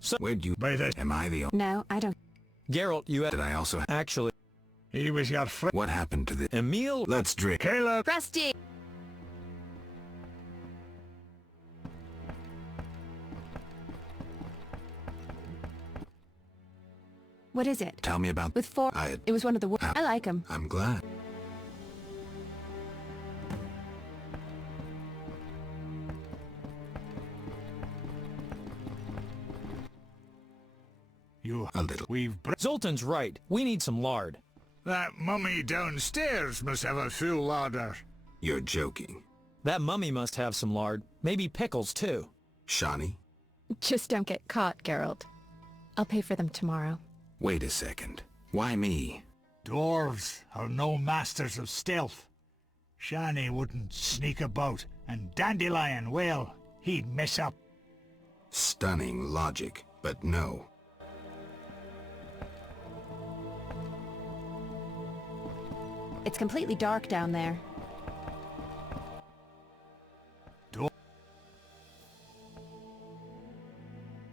So, Where'd you... By the... Am I the... No, I don't... Geralt, you had... Did I also... Actually... He was your friend. What happened to the... Emil... Let's drink. Caleb! Rusty! What is it? Tell me about... With 4... It was one of the... I like him. I'm glad. You... A little. We've... Zoltan's right. We need some lard. That mummy downstairs must have a full larder. You're joking. That mummy must have some lard. Maybe pickles, too. Shani? Just don't get caught, Geralt. I'll pay for them tomorrow. Wait a second. Why me? Dwarves are no masters of stealth. Shani wouldn't sneak about, and Dandelion, well, he'd mess up. Stunning logic, but no. It's completely dark down there.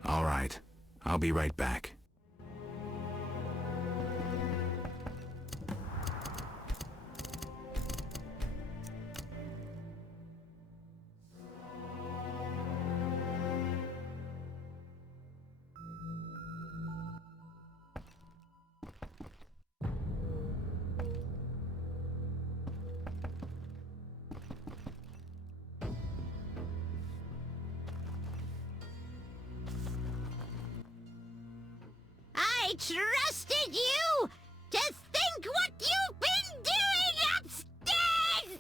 All right. I'll be right back. I trusted you to think what you've been doing upstairs!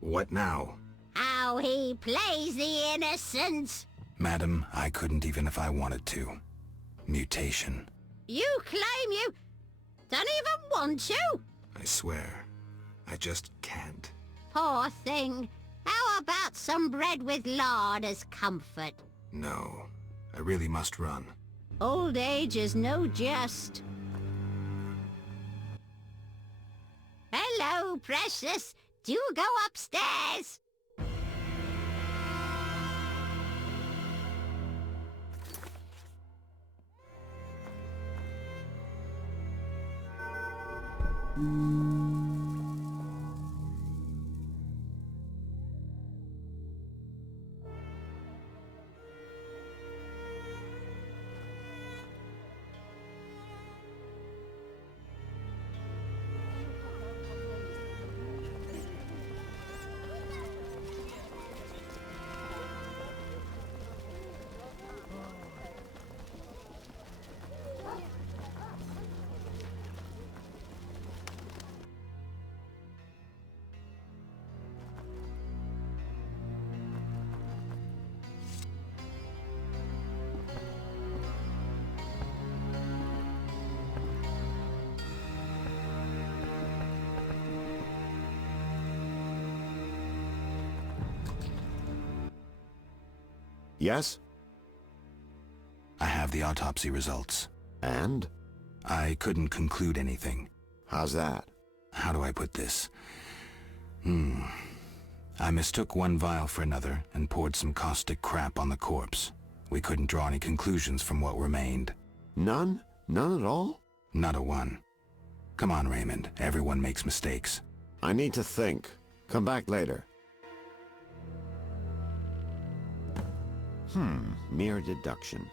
What now? How he plays the innocent. Madam, I couldn't even if I wanted to. Mutation. You claim you don't even want to? I swear. I just can't. Poor thing. How about some bread with lard as comfort? No. I really must run. Old age is no jest. Hello, precious. Do go upstairs. Yes? I have the autopsy results. And? I couldn't conclude anything. How's that? How do I put this? I mistook one vial for another and poured some caustic crap on the corpse. We couldn't draw any conclusions from what remained. None? None at all? Not a one. Come on, Raymond. Everyone makes mistakes. I need to think. Come back later. Mere deduction.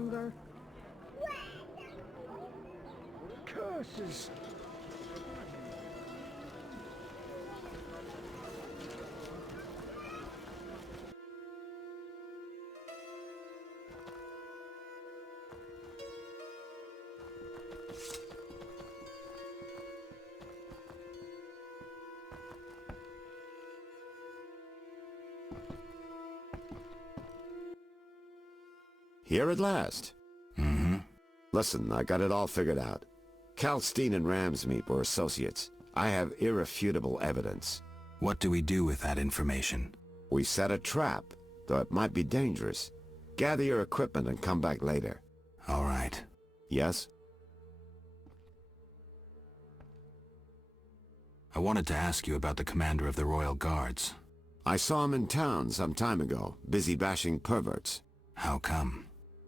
longer. Curses! Here at last. Mm-hmm. Listen, I got it all figured out. Kalkstein and Ramsmeet were associates. I have irrefutable evidence. What do we do with that information? We set a trap, though it might be dangerous. Gather your equipment and come back later. All right. Yes? I wanted to ask you about the commander of the Royal Guards. I saw him in town some time ago, busy bashing perverts. How come?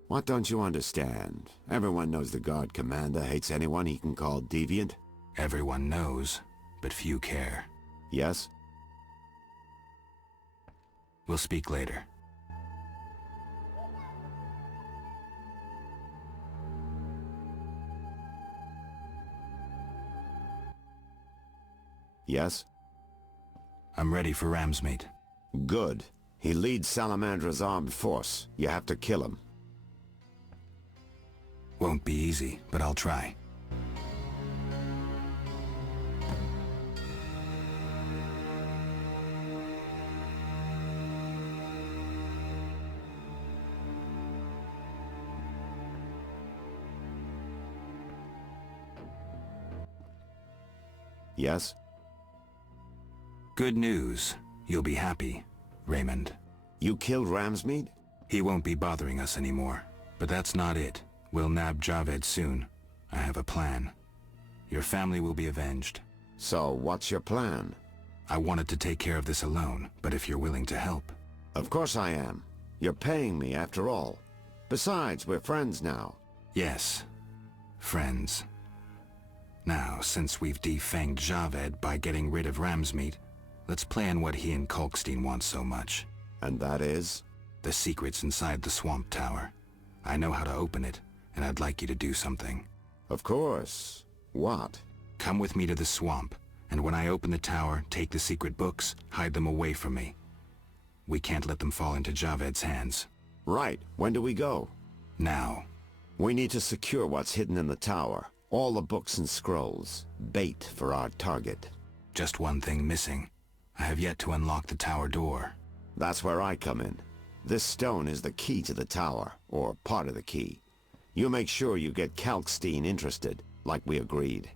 What don't you understand? Everyone knows the Guard Commander hates anyone he can call deviant. Everyone knows, but few care. Yes? We'll speak later. Yes? I'm ready for Ramsmeet. Good. He leads Salamandra's armed force. You have to kill him. Won't be easy, but I'll try. Yes? Good news. You'll be happy, Raymond. You killed Ramsmeet? He won't be bothering us anymore. But that's not it. We'll nab Javed soon. I have a plan. Your family will be avenged. So, what's your plan? I wanted to take care of this alone, but if you're willing to help... Of course I am. You're paying me, after all. Besides, we're friends now. Yes. Friends. Now, since we've defanged Javed by getting rid of Ramsmeet, let's plan what he and Kalkstein want so much. And that is? The secret's inside the Swamp Tower. I know how to open it, and I'd like you to do something. Of course. What? Come with me to the swamp, and when I open the tower, take the secret books, hide them away from me. We can't let them fall into Javed's hands. Right. When do we go? Now. We need to secure what's hidden in the tower. All the books and scrolls. Bait for our target. Just one thing missing. I have yet to unlock the tower door. That's where I come in. This stone is the key to the tower, or part of the key. You make sure you get Kalkstein interested, like we agreed.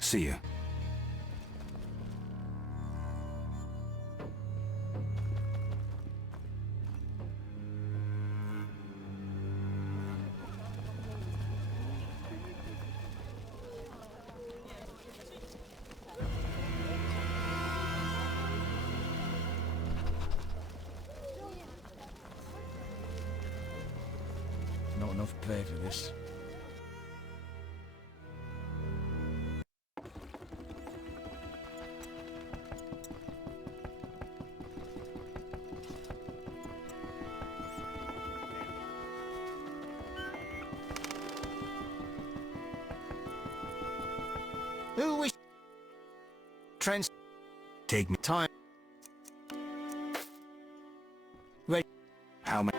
See ya. Not enough play for this. Who wish... Take me time. Ready. How many?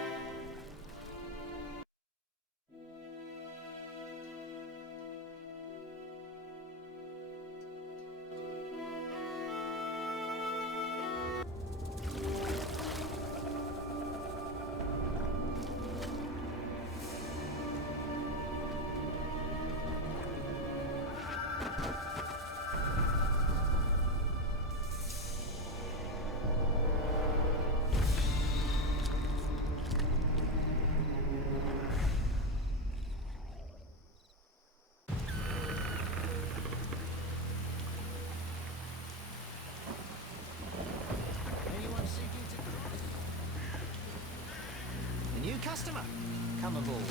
New customer. Come aboard.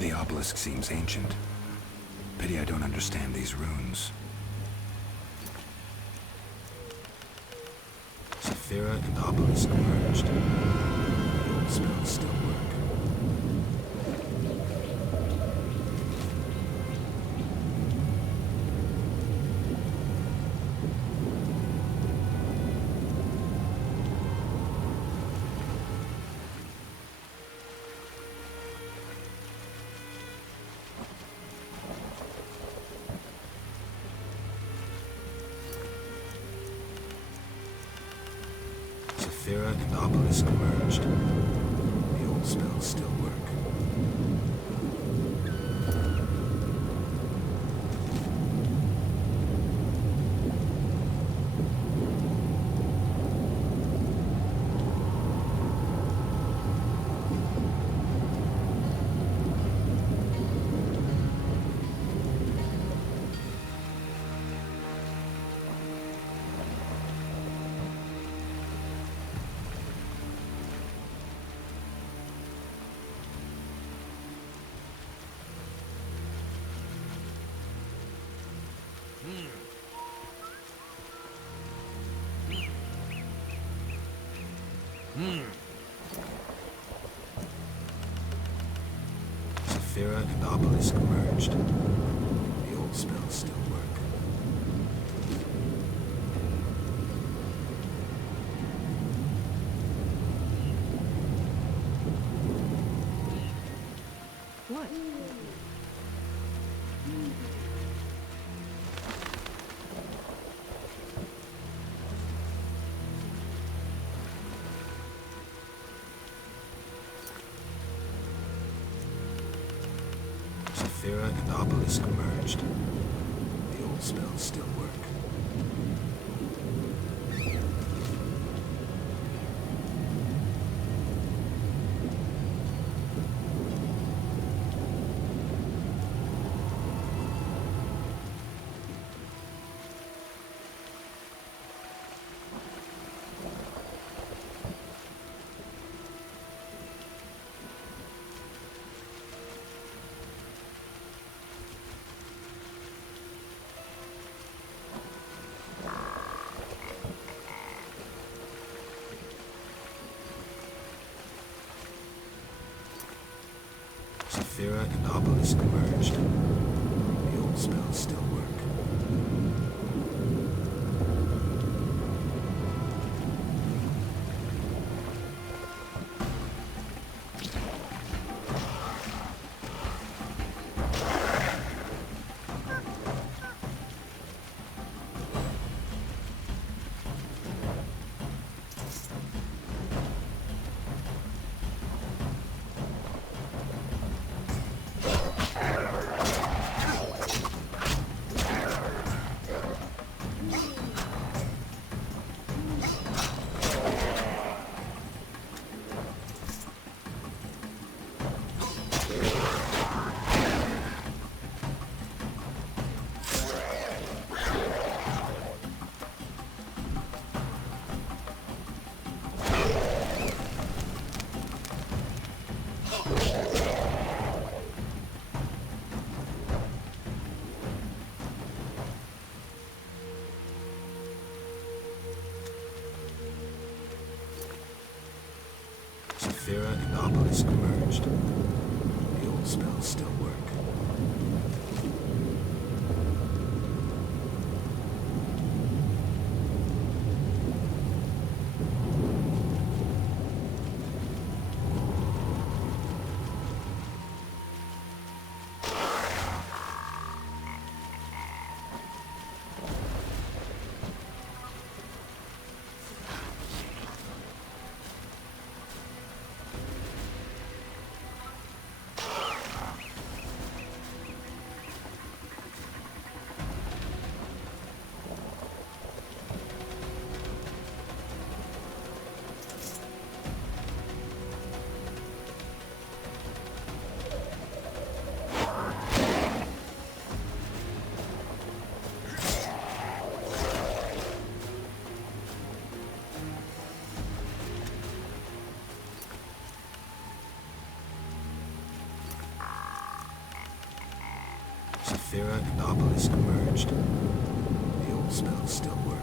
The obelisk seems ancient. Pity I don't understand these runes. Saphira and obelisk merged. The old spells still work. Saphira and obelisk merged. The old spells still work. Saphira and obelisk merged. The old spells still work. What? Saphira and obelisk merged. The old spells still work. Saphira and Obelisk merged. The old spells still work. Saphira and Obelisk merged. The old spells still work. Saphira and Obelisk merged. The old spells still work.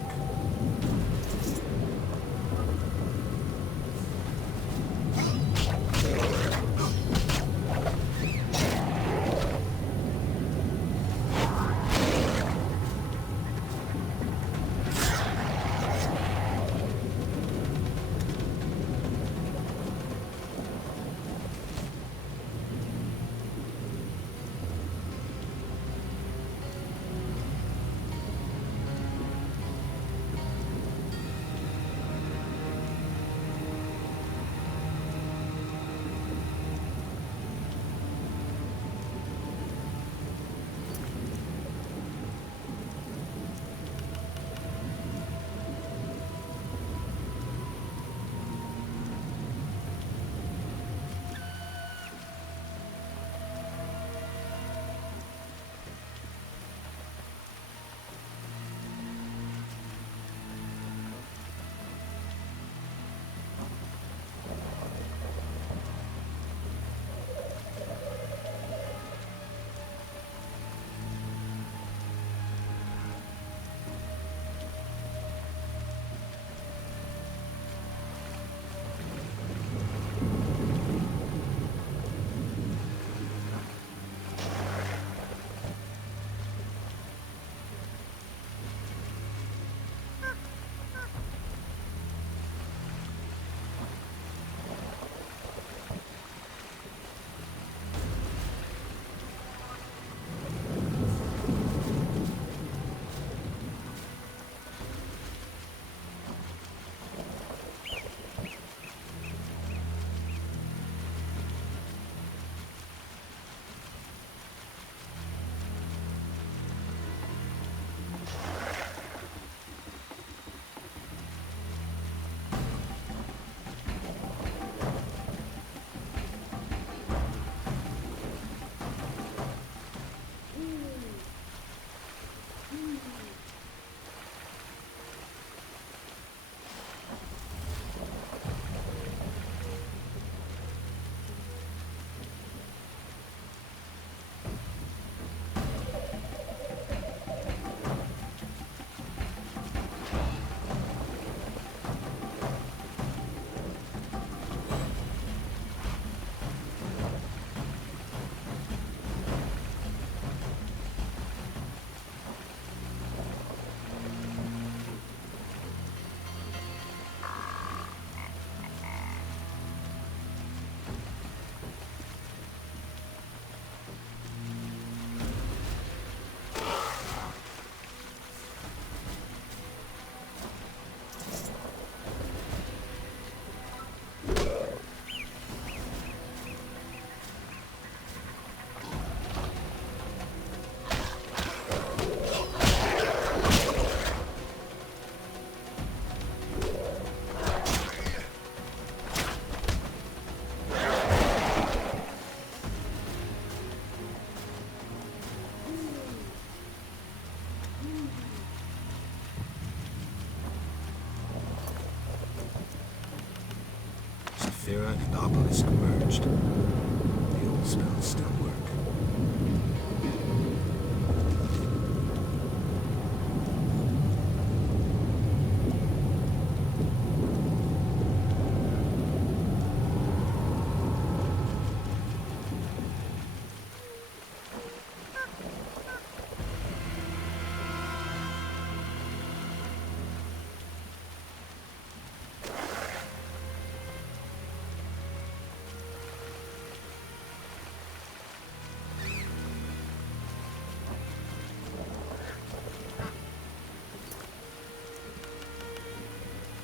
Saphira and Obelisk merged. The old spells still work.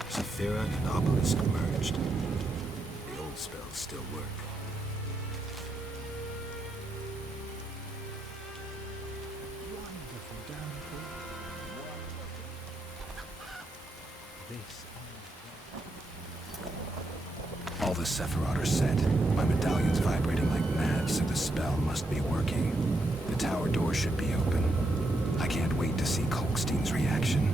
Saphira and Obelisk merged. The old spells still work. All the Sephiroth are set. My medallion's vibrating like mad, so the spell must be working. The tower door should be open. I can't wait to see Kalkstein's reaction.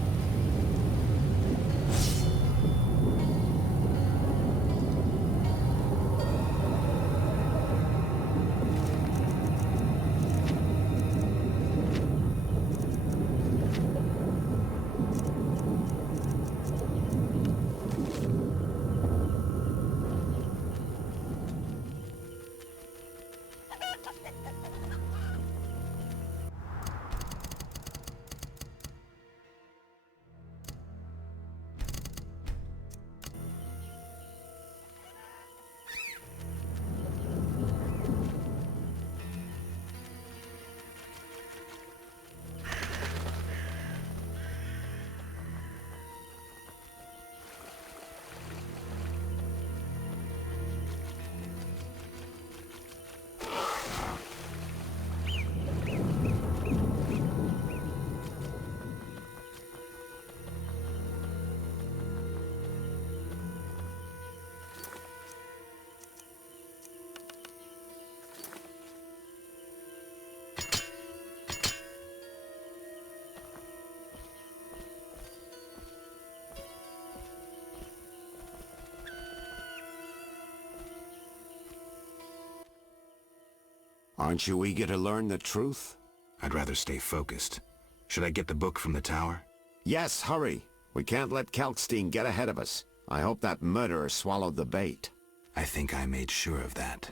Aren't you eager to learn the truth? I'd rather stay focused. Should I get the book from the tower? Yes, hurry. We can't let Kalkstein get ahead of us. I hope that murderer swallowed the bait. I think I made sure of that.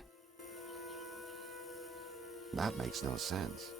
That makes no sense.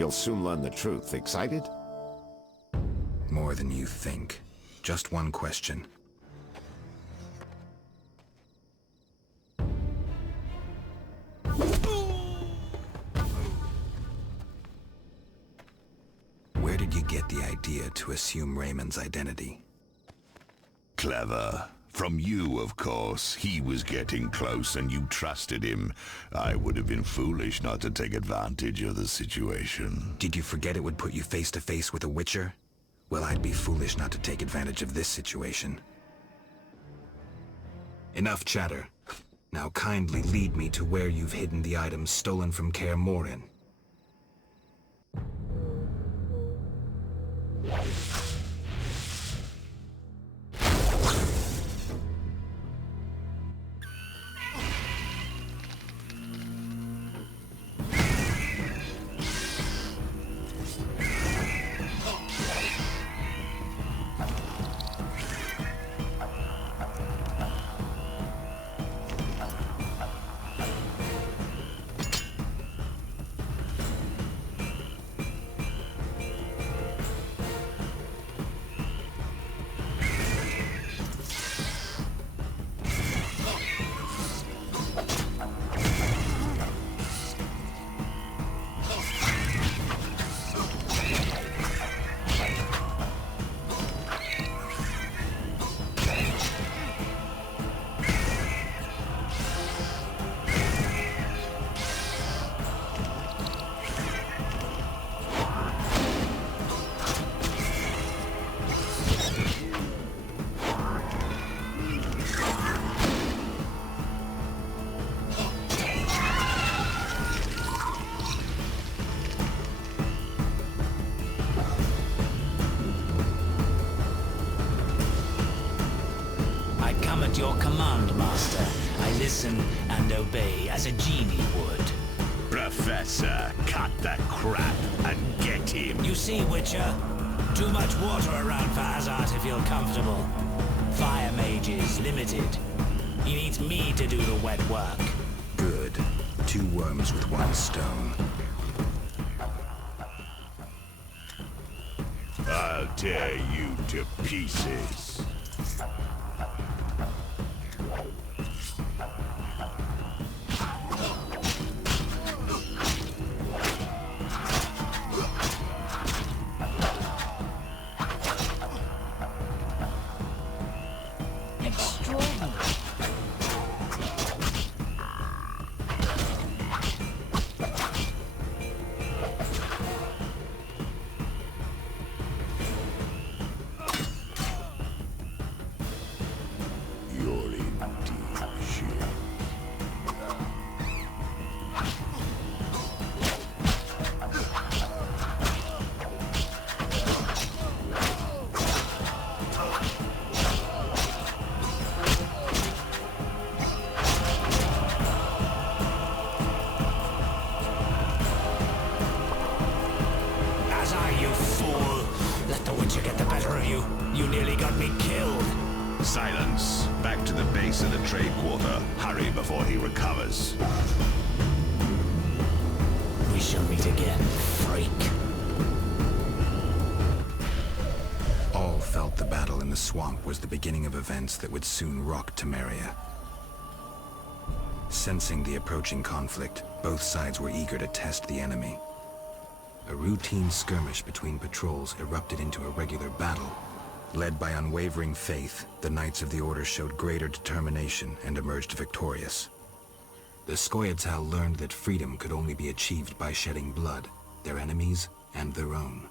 You'll soon learn the truth. Excited? More than you think. Just one question. get the idea to assume Raymond's identity. Clever. From you, of course. He was getting close and you trusted him. I would have been foolish not to take advantage of the situation. Did you forget it would put you face to face with a Witcher? Well, I'd be foolish not to take advantage of this situation. Enough chatter. Now kindly lead me to where you've hidden the items stolen from Kaer Morhen. Your command, Master. I listen and obey as a genie would. Professor, cut the crap and get him. You see, Witcher? Too much water around for Hazard to feel comfortable. Fire Mage is limited. He needs me to do the wet work. Good. 2 worms with 1 stone. I'll tear you to pieces. Silence. Back to the base of the trade quarter. Hurry before he recovers. We shall meet again, freak. All felt the battle in the swamp was the beginning of events that would soon rock Temeria. Sensing the approaching conflict, both sides were eager to test the enemy. A routine skirmish between patrols erupted into a regular battle. Led by unwavering faith, the Knights of the Order showed greater determination and emerged victorious. The Scoia'tael learned that freedom could only be achieved by shedding blood, their enemies and their own.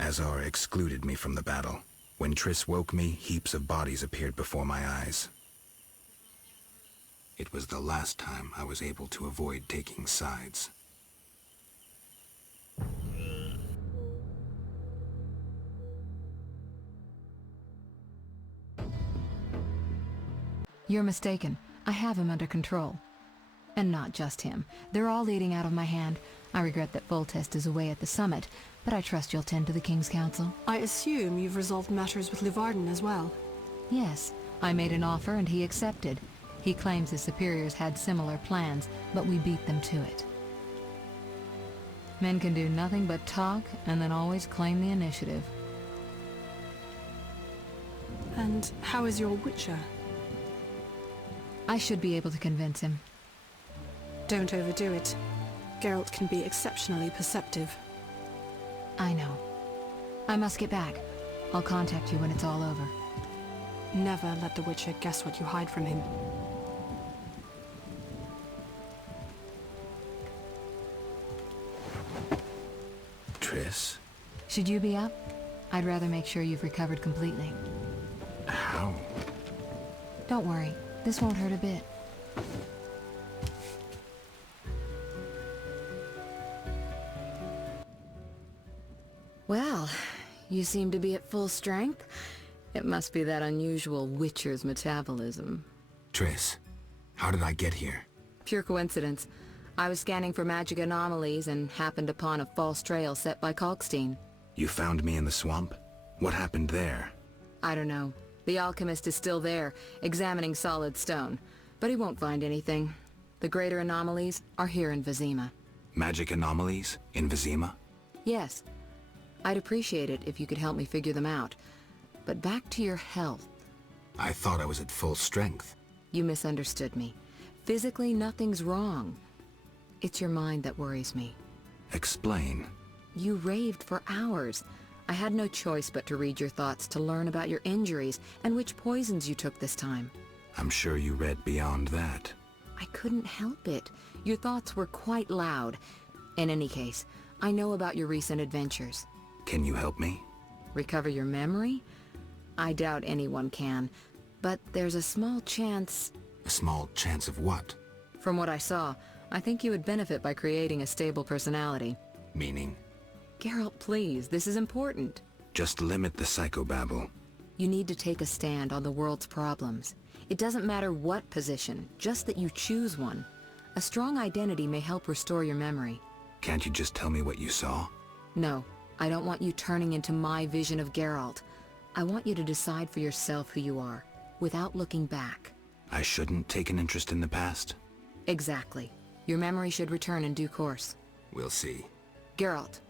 Azar excluded me from the battle. When Triss woke me, heaps of bodies appeared before my eyes. It was the last time I was able to avoid taking sides. You're mistaken. I have him under control. And not just him. They're all eating out of my hand. I regret that Foltest is away at the summit, but I trust you'll tend to the King's Council. I assume you've resolved matters with Livarden as well? Yes. I made an offer and he accepted. He claims his superiors had similar plans, but we beat them to it. Men can do nothing but talk and then always claim the initiative. And how is your Witcher? I should be able to convince him. Don't overdo it. Geralt can be exceptionally perceptive. I know. I must get back. I'll contact you when it's all over. Never let the Witcher guess what you hide from him. Triss? Should you be up? I'd rather make sure you've recovered completely. How? Don't worry. This won't hurt a bit. Well, you seem to be at full strength. It must be that unusual Witcher's metabolism. Triss, how did I get here? Pure coincidence. I was scanning for magic anomalies and happened upon a false trail set by Kalkstein. You found me in the swamp? What happened there? I don't know. The alchemist is still there, examining solid stone. But he won't find anything. The greater anomalies are here in Vizima. Magic anomalies? In Vizima? Yes. I'd appreciate it if you could help me figure them out. But back to your health. I thought I was at full strength. You misunderstood me. Physically, nothing's wrong. It's your mind that worries me. Explain. You raved for hours. I had no choice but to read your thoughts to learn about your injuries and which poisons you took this time. I'm sure you read beyond that. I couldn't help it. Your thoughts were quite loud. In any case, I know about your recent adventures. Can you help me? Recover your memory? I doubt anyone can, but there's a small chance... A small chance of what? From what I saw, I think you would benefit by creating a stable personality. Meaning? Geralt, please, this is important. Just limit the psychobabble. You need to take a stand on the world's problems. It doesn't matter what position, just that you choose one. A strong identity may help restore your memory. Can't you just tell me what you saw? No, I don't want you turning into my vision of Geralt. I want you to decide for yourself who you are, without looking back. I shouldn't take an interest in the past? Exactly. Your memory should return in due course. We'll see. Geralt.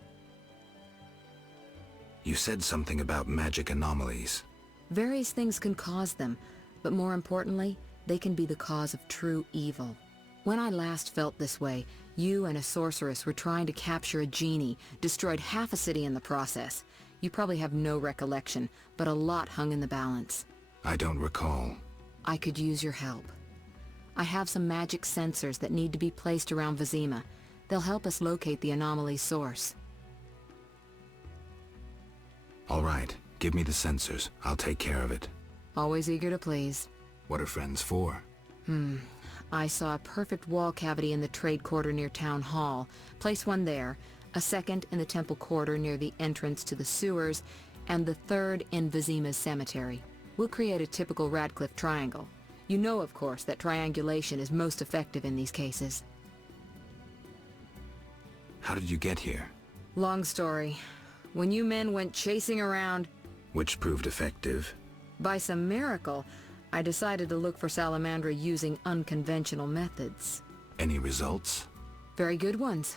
You said something about magic anomalies. Various things can cause them, but more importantly, they can be the cause of true evil. When I last felt this way, you and a sorceress were trying to capture a genie, destroyed half a city in the process. You probably have no recollection, but a lot hung in the balance. I don't recall. I could use your help. I have some magic sensors that need to be placed around Vizima. They'll help us locate the anomaly's source. All right, give me the sensors. I'll take care of it. Always eager to please. What are friends for? I saw a perfect wall cavity in the trade quarter near Town Hall. Place one there, a second in the temple quarter near the entrance to the sewers, and the third in Vizima's cemetery. We'll create a typical Radcliffe triangle. You know, of course, that triangulation is most effective in these cases. How did you get here? Long story. When you men went chasing around... Which proved effective. By some miracle, I decided to look for Salamandra using unconventional methods. Any results? Very good ones.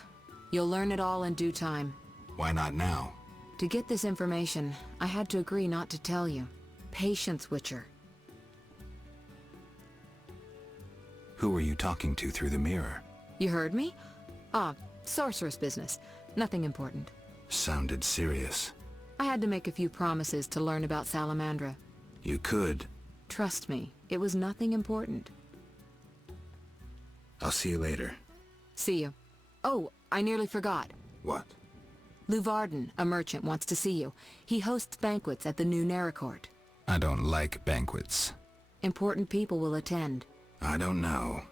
You'll learn it all in due time. Why not now? To get this information, I had to agree not to tell you. Patience, Witcher. Who were you talking to through the mirror? You heard me? Sorceress business. Nothing important. Sounded serious. I had to make a few promises to learn about Salamandra. You could. Trust me, it was nothing important. I'll see you later. See you. Oh, I nearly forgot. What? Luvarden, a merchant, wants to see you. He hosts banquets at the new Neracourt. I don't like banquets. Important people will attend. I don't know.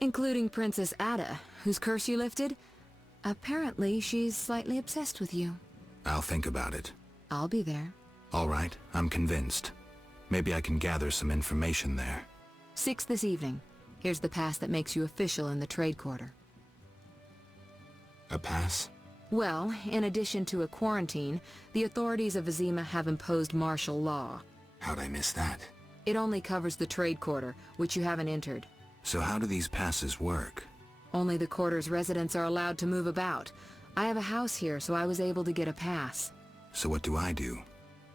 Including Princess Ada, whose curse you lifted. Apparently, she's slightly obsessed with you. I'll think about it. I'll be there. All right, I'm convinced. Maybe I can gather some information there. 6 this evening. Here's the pass that makes you official in the trade quarter. A pass? Well, in addition to a quarantine, the authorities of Vizima have imposed martial law. How'd I miss that? It only covers the trade quarter, which you haven't entered. So how do these passes work? Only the quarter's residents are allowed to move about. I have a house here, so I was able to get a pass. So what do I do?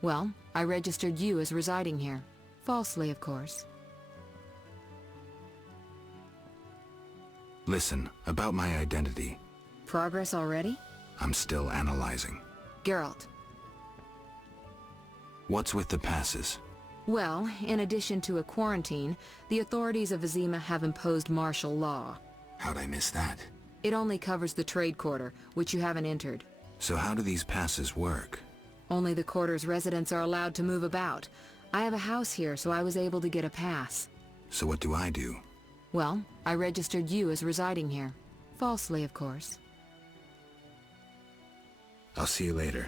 Well, I registered you as residing here. Falsely, of course. Listen, about my identity. Progress already? I'm still analyzing. Geralt. What's with the passes? Well, in addition to a quarantine, the authorities of Vizima have imposed martial law. How'd I miss that? It only covers the trade quarter, which you haven't entered. So how do these passes work? Only the quarter's residents are allowed to move about. I have a house here, so I was able to get a pass. So what do I do? Well, I registered you as residing here. Falsely, of course. I'll see you later.